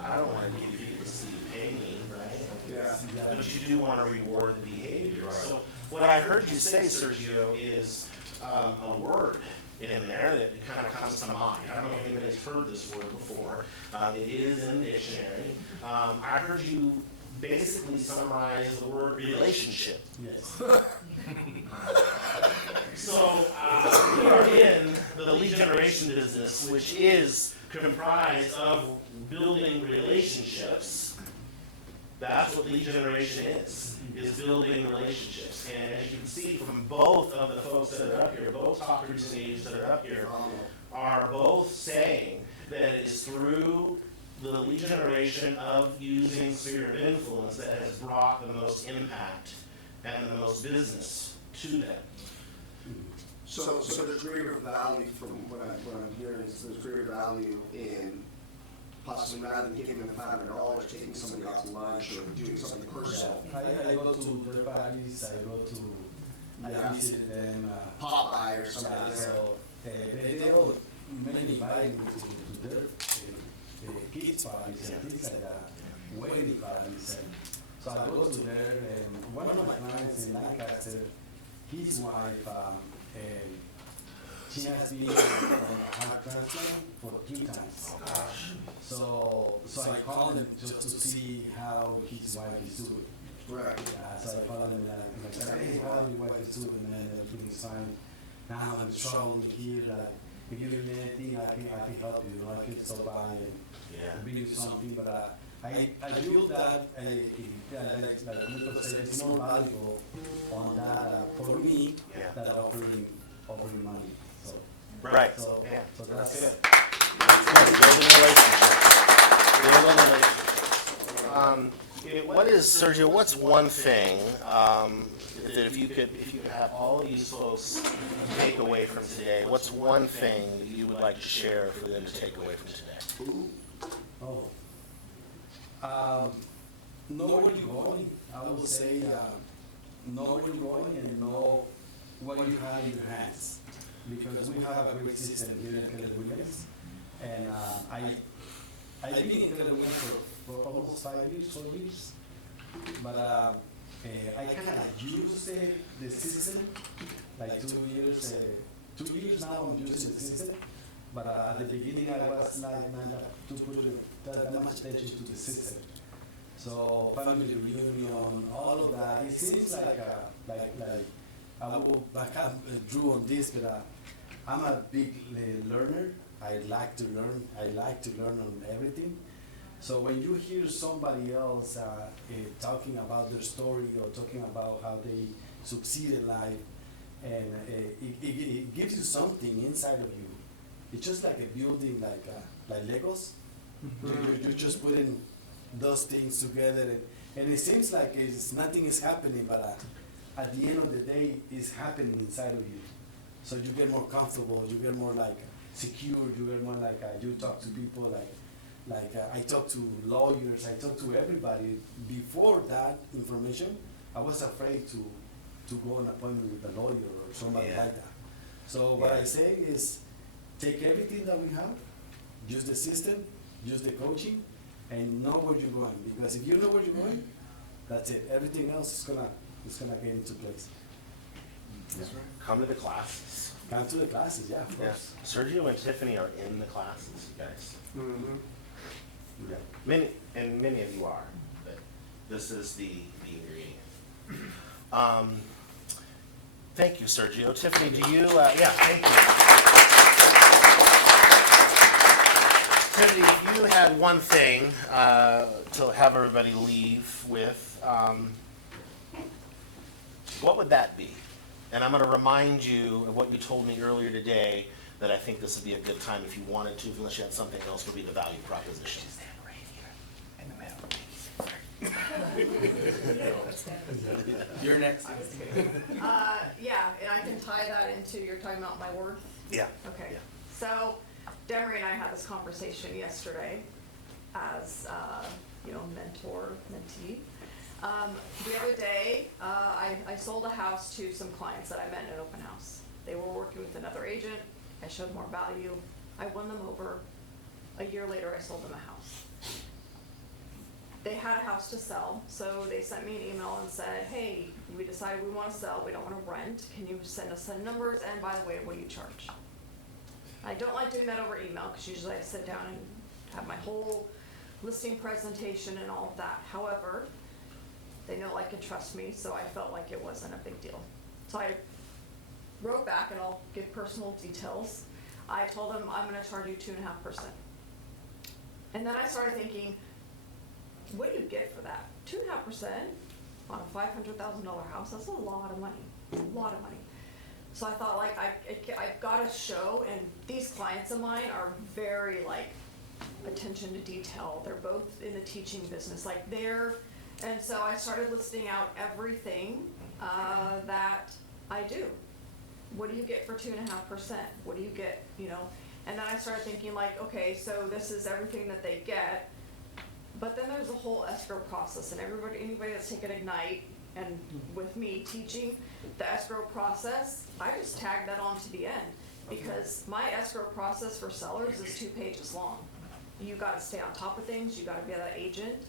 I don't want to give people to see you pay me, right? Yeah. But you do want to reward the behavior. So what I heard you say, Sergio, is a word in there that kind of comes to mind. I don't know if anybody's heard this word before. It is in the dictionary. I heard you basically summarize the word relationship. Yes. So we are in the lead generation business, which is comprised of building relationships. That's what lead generation is building relationships. And as you can see from both of the folks that are up here, both top representatives that are up here, are both saying that it is through the lead generation of using sphere of influence that has brought the most impact and the most business to them. So there's greater value from what I'm hearing is there's greater value in possibly rather than giving them $500, taking somebody out to lunch or doing something personal. I go to their parties, I visit them, Popeye or something like that. so they all mainly invite me to their kids parties and things like that, wedding parties. And so I go to there, and one of my clients in Lancaster, his wife, she has been on heart transplant for 3 times. So I called him just to see how his wife is doing. Right. So I called him like, hey, how your wife is doing, man? Everything is fine. Now I'm struggling here. Like, if you need anything, I can help you. You know, I can stop by and bring you something. But I feel that like Nico said, it's more valuable on that for me than offering money. So Right. So that's it. Building relationship. What is, Sergio, what's one thing that if you could have all of these folks take away from today, what's one thing that you would like to share for them to take away from today? Know where you're going. I would say know where you're going and know what you have in your hands. Because we have a great system here in Keller Williams. And I've been in Keller Williams for almost 4 years. But I kind of use the system, like 2 years. 2 years now I'm using the system. But at the beginning I was like, man, to put that much attention to the system. So family reunion, all of that. It seems like I will back up Drew on this, but I'm a big learner. I like to learn. I like to learn on everything. So when you hear somebody else talking about their story or talking about how they succeed in life, and it gives you something inside of you. It's just like a building, like Legos. You're just putting those things together, and it seems like nothing is happening, but at the end of the day, it's happening inside of you. So you get more comfortable, you get more secure, you get more you talk to people I talk to lawyers, I talk to everybody. Before that information, I was afraid to go on an appointment with a lawyer or somebody like that. So what I say is, take everything that we have, use the system, use the coaching, and know where you're going. Because if you know where you're going, that's it. Everything else is gonna get into place. That's right. Come to the classes. Come to the classes, yeah, of course. Sergio and Tifany are in the classes, you guys. Mm-hmm. Yeah. Many of you are, but this is the ingredient. Thank you, Sergio. Tifany, do you? Thank you. Tifany, if you had one thing to have everybody leave with, what would that be? And I'm going to remind you of what you told me earlier today, that I think this would be a good time if you wanted to, unless you had something else, would be the value proposition. You're next. Yeah, and I can tie that into, you're talking about my worth? Yeah. Okay. Yeah. So Demery and I had this conversation yesterday as, mentor, mentee. The other day, I sold a house to some clients that I met in an open house. They were working with another agent. I showed more value. I won them over. A year later, I sold them a house. They had a house to sell, so they sent me an email and said, hey, we decided we want to sell, we don't want to rent. Can you send us some numbers? And by the way, what do you charge? I don't like doing that over email, because usually I sit down and have my whole listing presentation and all of that. However, they know, like, and trust me, so I felt like it wasn't a big deal. So I wrote back, and I'll give personal details. I told them I'm going to charge you 2.5%. And then I started thinking, what do you get for that? 2.5% on a $500,000 house, that's a lot of money, a lot of money. So I thought, I've got to show, and these clients of mine are very, attention to detail. They're both in the teaching business, and so I started listing out everything that I do. What do you get for 2.5%? What do you get, And then I started thinking, okay, so this is everything that they get. But then there's a whole escrow process, and anybody that's taken Ignite and with me teaching the escrow process, I just tag that on to the end, because my escrow process for sellers is 2 pages long. You got to stay on top of things. You got to be that agent.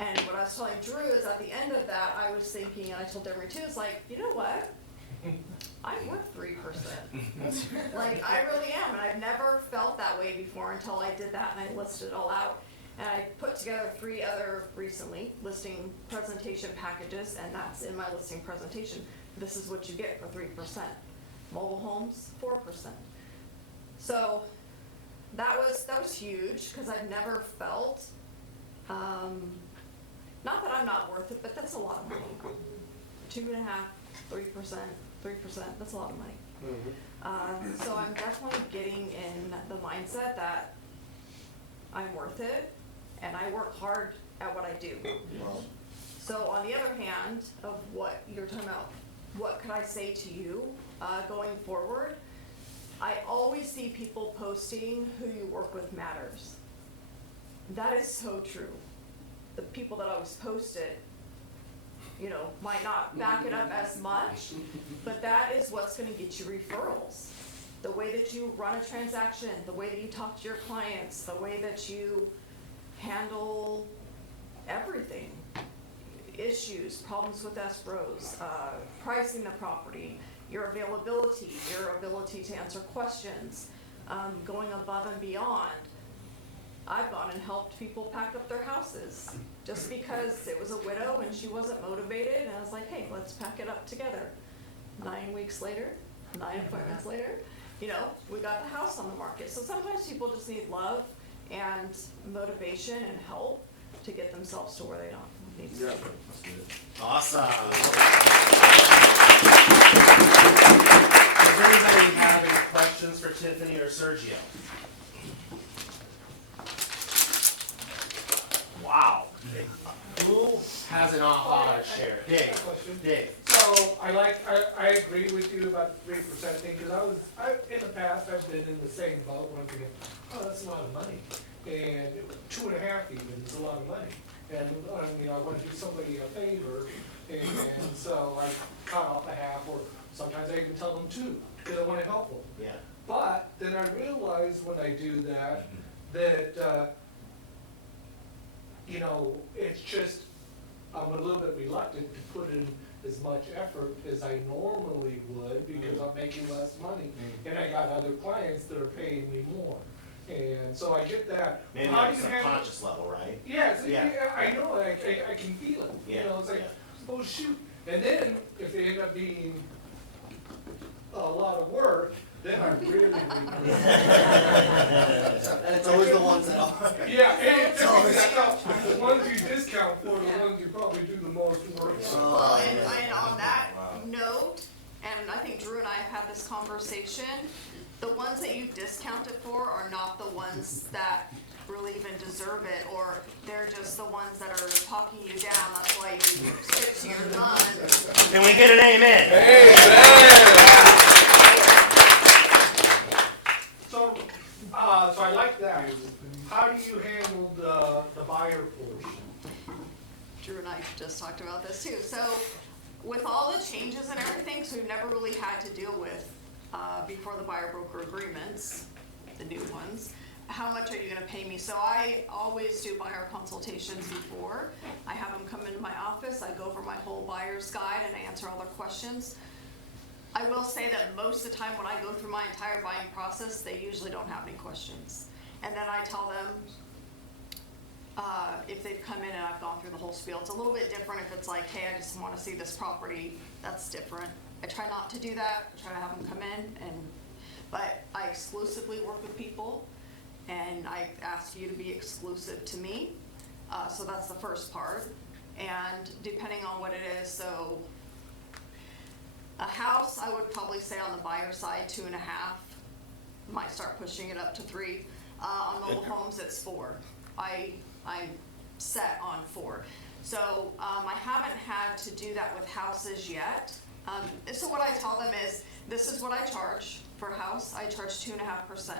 And what I was telling Drew is, at the end of that, I was thinking, and I told Demery too, it's you know what? I'm worth 3%. Like, I really am, and I've never felt that way before until I did that and I listed it all out. And I put together 3 other recently listing presentation packages, and that's in my listing presentation. This is what you get for 3%. Mobile homes, 4%. So that was huge, because I've never felt, not that I'm not worth it, but that's a lot of money. 2.5%, 3%, 3%, that's a lot of money. So I'm definitely getting in the mindset that I'm worth it, and I work hard at what I do. So on the other hand of what you're talking about, what could I say to you going forward? I always see people posting who you work with matters. That is so true. The people that always post it, you know, might not back it up as much, but that is what's going to get you referrals. The way that you run a transaction, the way that you talk to your clients, the way that you handle everything, issues, problems with escrows, pricing the property, your availability to answer questions, going above and beyond. I've gone and helped people pack up their houses just because it was a widow and she wasn't motivated, and I was like, hey, let's pack it up together. 9 weeks later, 9 appointments later, you know, we got the house on the market. So sometimes people just need love and motivation and help to get themselves to where they don't need to be. Awesome. Does anybody have any questions for Tifany or Sergio? Wow. Who has an aha to share? Dave. So I agree with you about the 3% thing, because in the past, I've been in the same boat when I'm thinking, oh, that's a lot of money. And 2.5 even is a lot of money. And I want to do somebody a favor, and so I cut off a half, or sometimes I even tell them 2, because I want to help them. Yeah. But then I realize when I do that, you know, it's just, I'm a little bit reluctant to put in as much effort as I normally would, because I'm making less money, and I got other clients that are paying me more. And so I get that. Maybe How on a do you handle? subconscious level, right? Yes, Yeah. I know, I can feel it. Yeah, You know, it's like, yeah. oh shoot. And then, if they end up being a lot of work, then I really And it's always the ones that are. Yeah, and the ones you discount for, the ones you probably do the most work. Well, and on that note, and I think Drew and I have had this conversation, the ones that you discount it for are not the ones that really even deserve it, or they're just the ones that are talking you down. That's why you stick to your guns. Can we get an amen? So I like that. How do you handle the buyer portion? Drew and I just talked about this too. So with all the changes and everything, so we've never really had to deal with before the buyer broker agreements, the new ones, how much are you going to pay me? So I always do buyer consultations before. I have them come into my office, I go over my whole buyer's guide, and I answer all their questions. I will say that most of the time when I go through my entire buying process, they usually don't have any questions. And then I tell them if they've come in and I've gone through the whole spiel. It's a little bit different if it's like, hey, I just want to see this property. That's different. I try not to do that. I try to have them come in, but I exclusively work with people, and I ask you to be exclusive to me. So that's the first part. And depending on what it is, so a house, I would probably say on the buyer side, 2.5. Might start pushing it up to 3. On mobile homes, it's 4. I'm set on 4. So I haven't had to do that with houses yet. So what I tell them is, this is what I charge for a house. I charge 2.5%.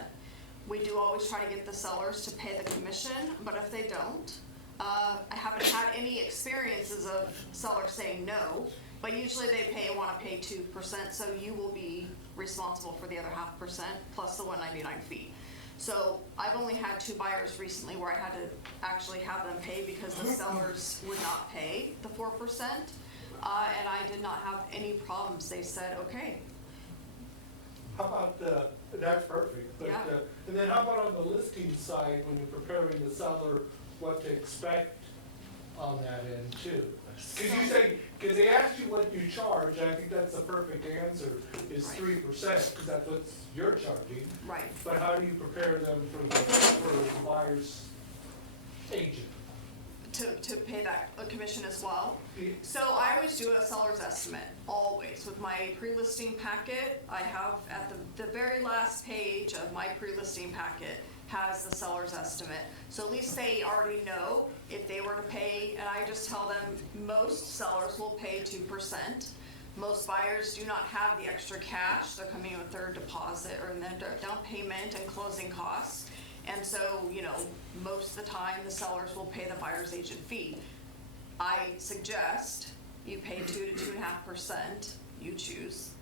We do always try to get the sellers to pay the commission, but if they don't, I haven't had any experiences of sellers saying no, but usually they want to pay 2%, so you will be responsible for the other 0.5% plus the 199 fee. So I've only had 2 buyers recently where I had to actually have them pay because the sellers would not pay the 4%, and I did not have any problems. They said, okay. how about, that's perfect, but, Yeah. and then how about on the listing side, when you're preparing the seller, what to expect on that end too? Cause you say, cause they asked you what you charge, and I think that's the perfect answer, is 3%, cause that's what you're charging. Right. But how do you prepare them for the buyer's agent? To pay that commission as well. Yeah. So I always do a seller's estimate, always. With my pre-listing packet, I have at the very last page of my pre-listing packet has the seller's estimate. So at least they already know if they were to pay, and I just tell them most sellers will pay 2%. Most buyers do not have the extra cash. They're coming in with their deposit or their down payment and closing costs. And so, you know, most of the time the sellers will pay the buyer's agent fee. I suggest you pay 2 to 2.5%, you choose,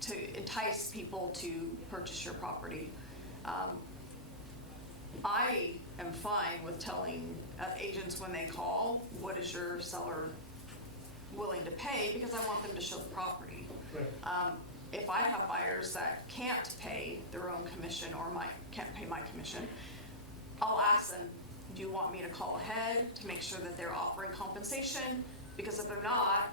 to entice people to purchase your property. I am fine with telling agents when they call, what is your seller willing to pay, because I want them to show the property. Right. If I have buyers that can't pay their own commission or can't pay my commission, I'll ask them, do you want me to call ahead to make sure that they're offering compensation? Because if they're not,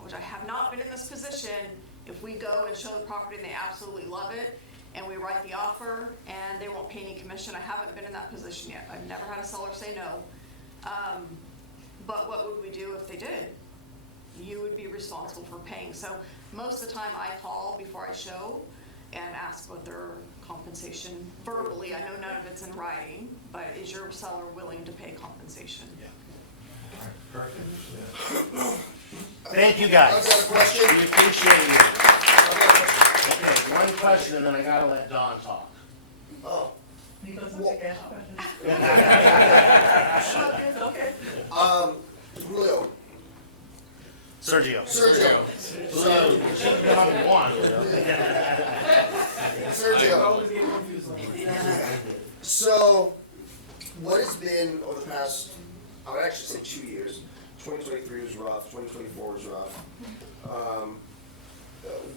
which I have not been in this position, if we go and show the property and they absolutely love it, and we write the offer and they won't pay any commission, I haven't been in that position yet. I've never had a seller say no. But what would we do if they did? You would be responsible for paying. So most of the time I call before I show and ask what their compensation verbally. I know none of it's in writing, but is your seller willing to pay compensation? Yeah. Perfect. Thank you, guys. I've got a question. We appreciate you. Okay, one question, and then I gotta let Dawn talk. Oh. Okay. Julio. Sergio. Sergio. So, she's got one. Sergio. So, what has been over the past, I would actually say 2 years, 2023 was rough, 2024 was rough.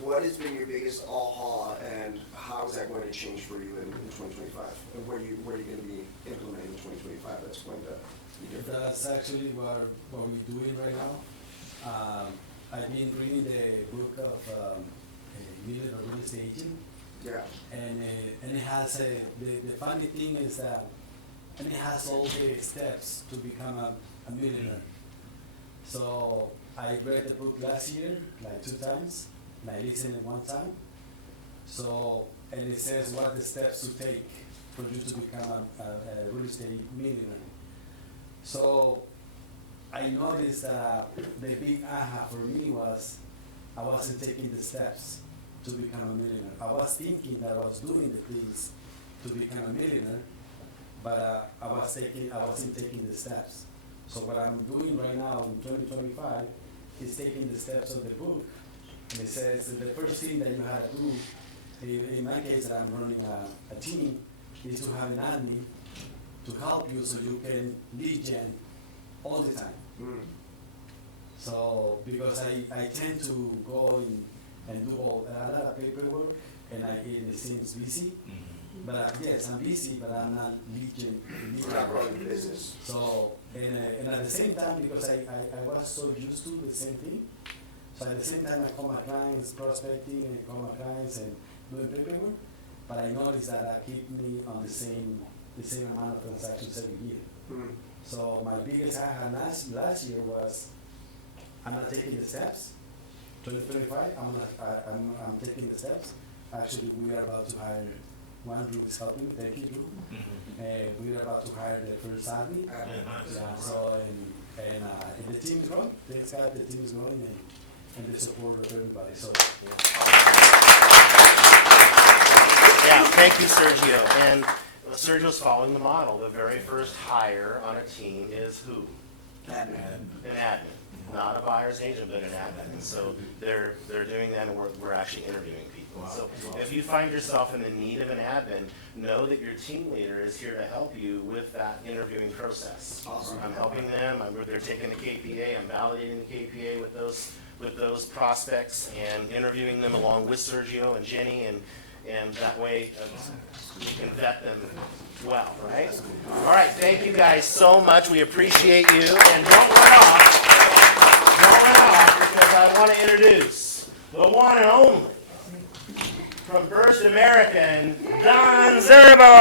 What has been your biggest aha, and how is that going to change for you in 2025? And what are you going to be implementing in 2025 that's going to be different? That's actually what we're doing right now. I've been reading the book of Million Real Estate Agent. Yeah. And it has the funny thing is that, and it has all the steps to become a millionaire. So I read the book last year, like 2 times, and I listened it 1 time. So, and it says what the steps to take for you to become a real estate millionaire. So I noticed that the big aha for me was I wasn't taking the steps to become a millionaire. I was thinking that I was doing the things to become a millionaire, but I wasn't taking the steps. So what I'm doing right now in 2025 is taking the steps of the book. And it says that the first thing that you have to do, in my case that I'm running a team, is to have an admin to help you so you can lead gen all the time. So, because I tend to go and do a lot of paperwork, and it seems busy. But yes, I'm busy, but I'm not leading. You're not running the business. So, and at the same time, because I was so used to the same thing, so at the same time I call my clients, prospecting, and call my clients and doing paperwork, but I noticed that I keep me on the same amount of transactions every year. So my biggest aha last year was, I'm not taking the steps. 2025, I'm taking the steps. Actually, we are about to hire one Drew is helping. Thank you, Drew. We are about to hire the first admin. Yeah. So and the team is growing. Thanks God, the team is growing and the support of everybody. So. Yeah, thank you, Sergio. And Sergio's following the model. The very first hire on a team is who? An admin. Not a buyer's agent, but an admin. And so they're doing that, and we're actually interviewing people. So if you find yourself in the need of an admin, know that your team leader is here to help you with that interviewing process. Awesome. I'm helping them. They're taking the KPA. I'm validating the KPA with those prospects and interviewing them along with Sergio and Jenny, and that way we can vet them well, right? All right, thank you guys so much. We appreciate you. And don't run off. Don't run off, because I want to introduce the one and only from First American, Don Zerbo.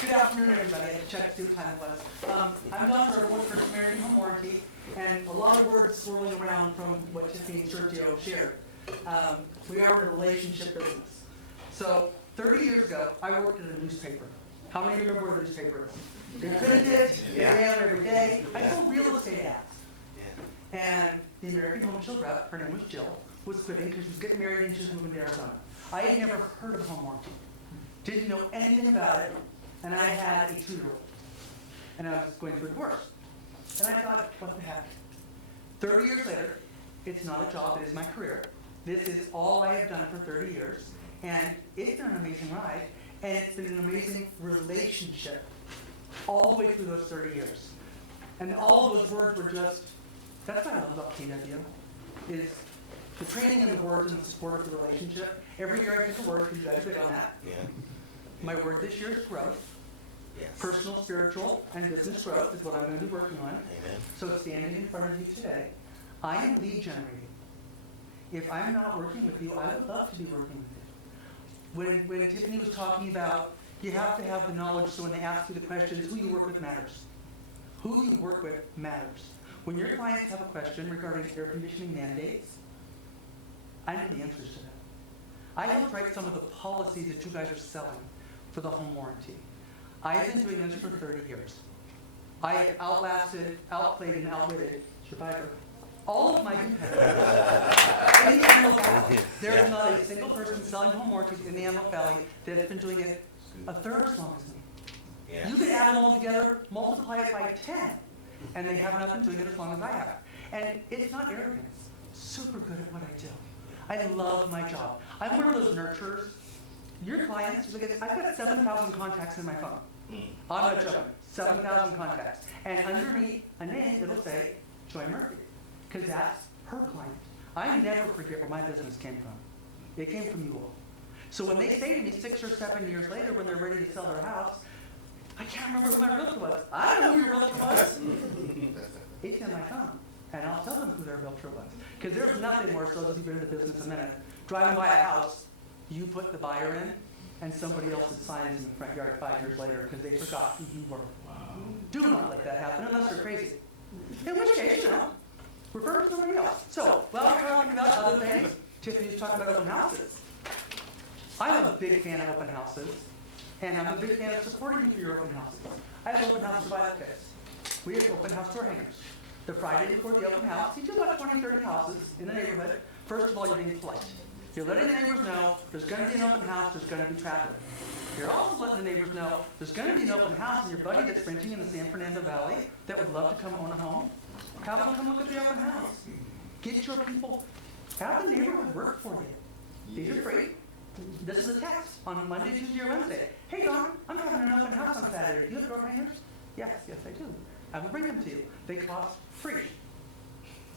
Good afternoon, everybody. I checked who time it was. I'm Don Zerbo with First American Home Warranty, and a lot of words swirling around from what Tifany and Sergio shared. We are in a relationship business. So 30 years ago, I worked in a newspaper. How many of you remember what a newspaper is? You printed it, you ran every day. I sold real estate ads. And the American Home Shield rep, her name was Jill, was quitting because she was getting married and she was moving to Arizona. I had never heard of home warranty. Didn't know anything about it. And I had a 2-year-old. And I was going through a divorce. And I thought, what the heck? 30 years later, it's not a job, it is my career. This is all I have done for 30 years. And it's been an amazing ride. And it's been an amazing relationship all the way through those 30 years. And all of those words were just, that's what I love about KW, is the training and the words and the support of the relationship. Every year I pick a word, because you guys are big on that. Yeah. My word this year is growth. Yes. Personal, spiritual, and business growth is what I'm going to be working on. Amen. So standing in front of you today, I am lead generating. If I'm not working with you, I would love to be working with you. When Tifany was talking about you have to have the knowledge so when they ask you the questions, who you work with matters. Who you work with matters. When your clients have a question regarding air conditioning mandates, I know the answers to that. I helped write some of the policies that you guys are selling for the home warranty. I have been doing this for 30 years. I have outlasted, outplayed, and outwitted Survivor. All of my competitors in the Antelope Valley. There is not a single person selling home warranties in the Antelope Valley that has been doing it a third as long as me. Yeah. You can add them all together, multiply it by 10, and they have not been doing it as long as I have. And it's not arrogance. Super good at what I do. I love my job. I'm one of those nurturers. Your clients, I've got 7,000 contacts in my phone. I'm not joking. 7,000 contacts. And underneath a name, it'll say Joy Murphy, because that's her client. I never forget where my business came from. It came from you all. So when they say to me 6 or 7 years later when they're ready to sell their house, I can't remember who my realtor was. I don't know who your realtor was. It's in my phone. And I'll tell them who their realtor was. Because there's nothing worse, those of you who've been in the business a minute, driving by a house, you put the buyer in, and somebody else signs in the front yard 5 years later because they forgot who you were. Wow. Do not let that happen unless they're crazy. In which case, refer to somebody else. So, while we're talking about other things, Tifany was talking about open houses. I'm a big fan of open houses, and I'm a big fan of supporting you for your open houses. I have open house survival kits. We have open house door hangers. The Friday before the open house, you do about 20, 30 houses in the neighborhood. First of all, you're being polite. You're letting the neighbors know there's going to be an open house, there's going to be traffic. You're also letting the neighbors know there's going to be an open house, and your buddy that's renting in the San Fernando Valley that would love to come own a home, have them come look at the open house. Get your people, have the neighborhood work for you. These are free. This is a text on Monday, Tuesday, or Wednesday. Hey, Don, I'm having an open house on Saturday. Do you have door hangers? Yes, I do. I will bring them to you. They cost free.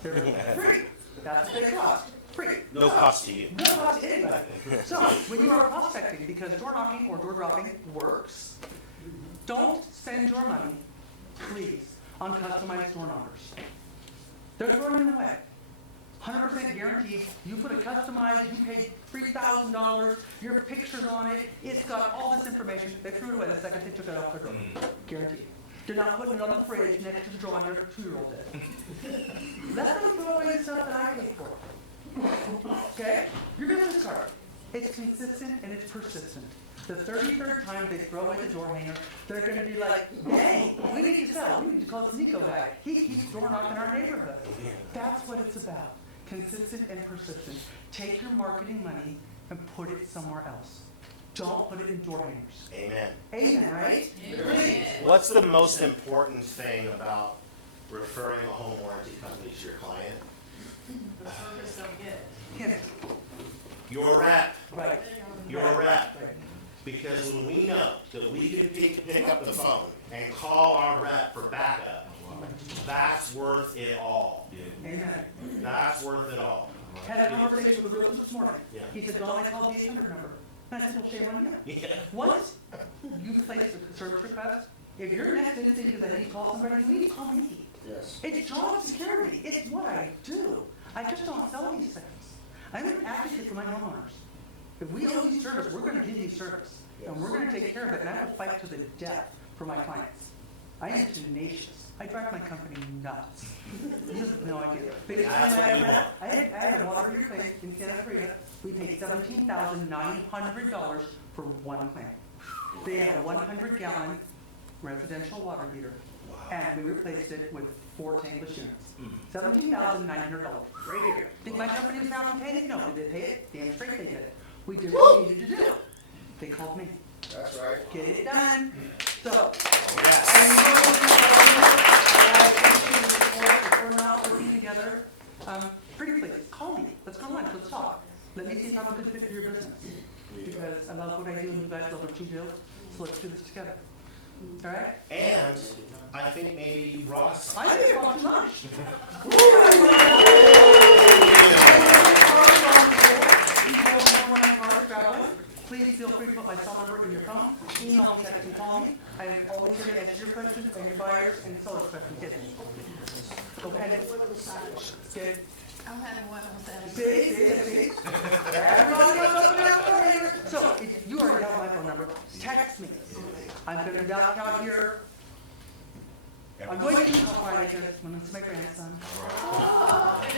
They're free. That's what they cost. Free. No cost to you. No cost to anybody. So, when you are prospecting, because door knocking or door dropping works, don't spend your money, please, on customized door knockers. They're throwing them away. 100% guaranteed. You put a customized, you pay $3,000, your picture's on it, it's got all this information. They threw it away the second they took it off their door. Guaranteed. They're not putting it on the fridge next to the drawing your 2-year-old did. Let them throw away the stuff that I paid for. Okay? Your business card. It's consistent and it's persistent. The 33rd time they throw away the door hanger, they're going to be like, hey, we need to sell. We need to call this Nico guy. He keeps door knocking our neighborhood. That's what it's about. Consistent and persistent. Take your marketing money and put it somewhere else. Don't put it in door hangers. Amen. Amen, right? Amen. What's the most important thing about referring a home warranty company to your client? The service don't get it. You're a rep. Right. You're a rep. Because when we know that we can pick up the phone and call our rep for backup, that's worth it all. Amen. That's worth it all. Had a conversation with a realtor this morning. Yeah. He said, Don, I called the 800 number. And I said, well, shame on you. Yeah. Once you place a service request, if your next instinct is that I need to call somebody, you need to call me. Yes. It's job security. It's what I do. I just don't sell these things. I'm an advocate for my homeowners. If we owe you service, we're going to give you service. And we're going to take care of it. And I will fight to the death for my clients. I am tenacious. I drive my company nuts. You have no idea. Biggest time I had a water heater claim in Santa Cruz. We paid $17,900 for one claim. They had a 100-gallon residential water heater, and we replaced it with 4 tankless units. $17,900 right here. Think my company was out paying it? No. Did they pay it? Damn straight they did it. We did what we needed to do. They called me. That's right. Get it done. So, if we're not working together, pretty please, call me. Let's go lunch, let's talk. Let me see if I'm a good fit for your business. Because I love what I do and you guys love what you do, so let's do this together. All right? And I think maybe Ross. I think you're on lunch. Please feel free to put my cell number in your phone, email me, text me, call me. I am always here to answer your questions and your buyers and sellers questions. Yes. Okay. Good. I'm having one of them. See? Everybody goes up there. So, if you already have my phone number, text me. I'm going to be out here. I'm going to call Friday because when it's my grandson.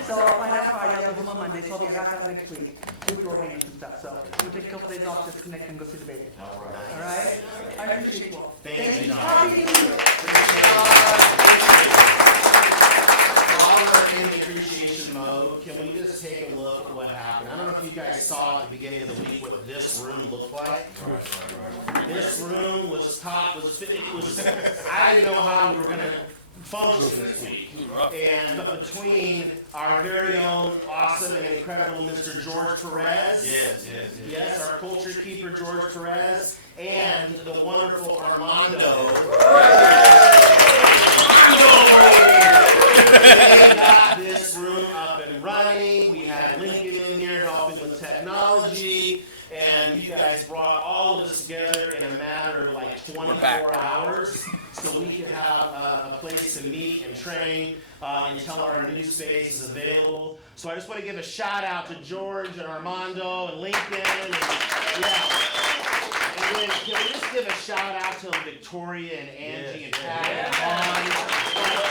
So I'll find out Friday, I'll be home on Monday, so I'll be back out next week with your hands and stuff. So we'll take a couple days off, just connect and go see the baby. All right? I appreciate you all. Thank you. Happy New Year. While we're in the appreciation mode, can we just take a look at what happened? I don't know if you guys saw at the beginning of the week what this room looked like. This room was I didn't know how we were going to function this week. And between our very own awesome and incredible Mr. George Perez. Yes, our culture keeper George Perez, and the wonderful Armando. We got this room up and running. We had Lincoln in here helping with technology, and you guys brought all of this together in a matter of like 24 hours, so we could have a place to meet and train until our new space is available. So I just want to give a shout out to George and Armando and Lincoln, and and then can we just give a shout out to Victoria and Angie and Pat and Vaughn?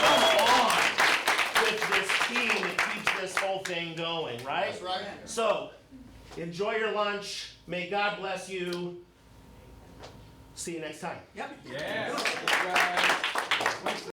Come on with this team that keeps this whole thing going, right? That's right. So enjoy your lunch. May God bless you. See you next time. Yep. Yeah.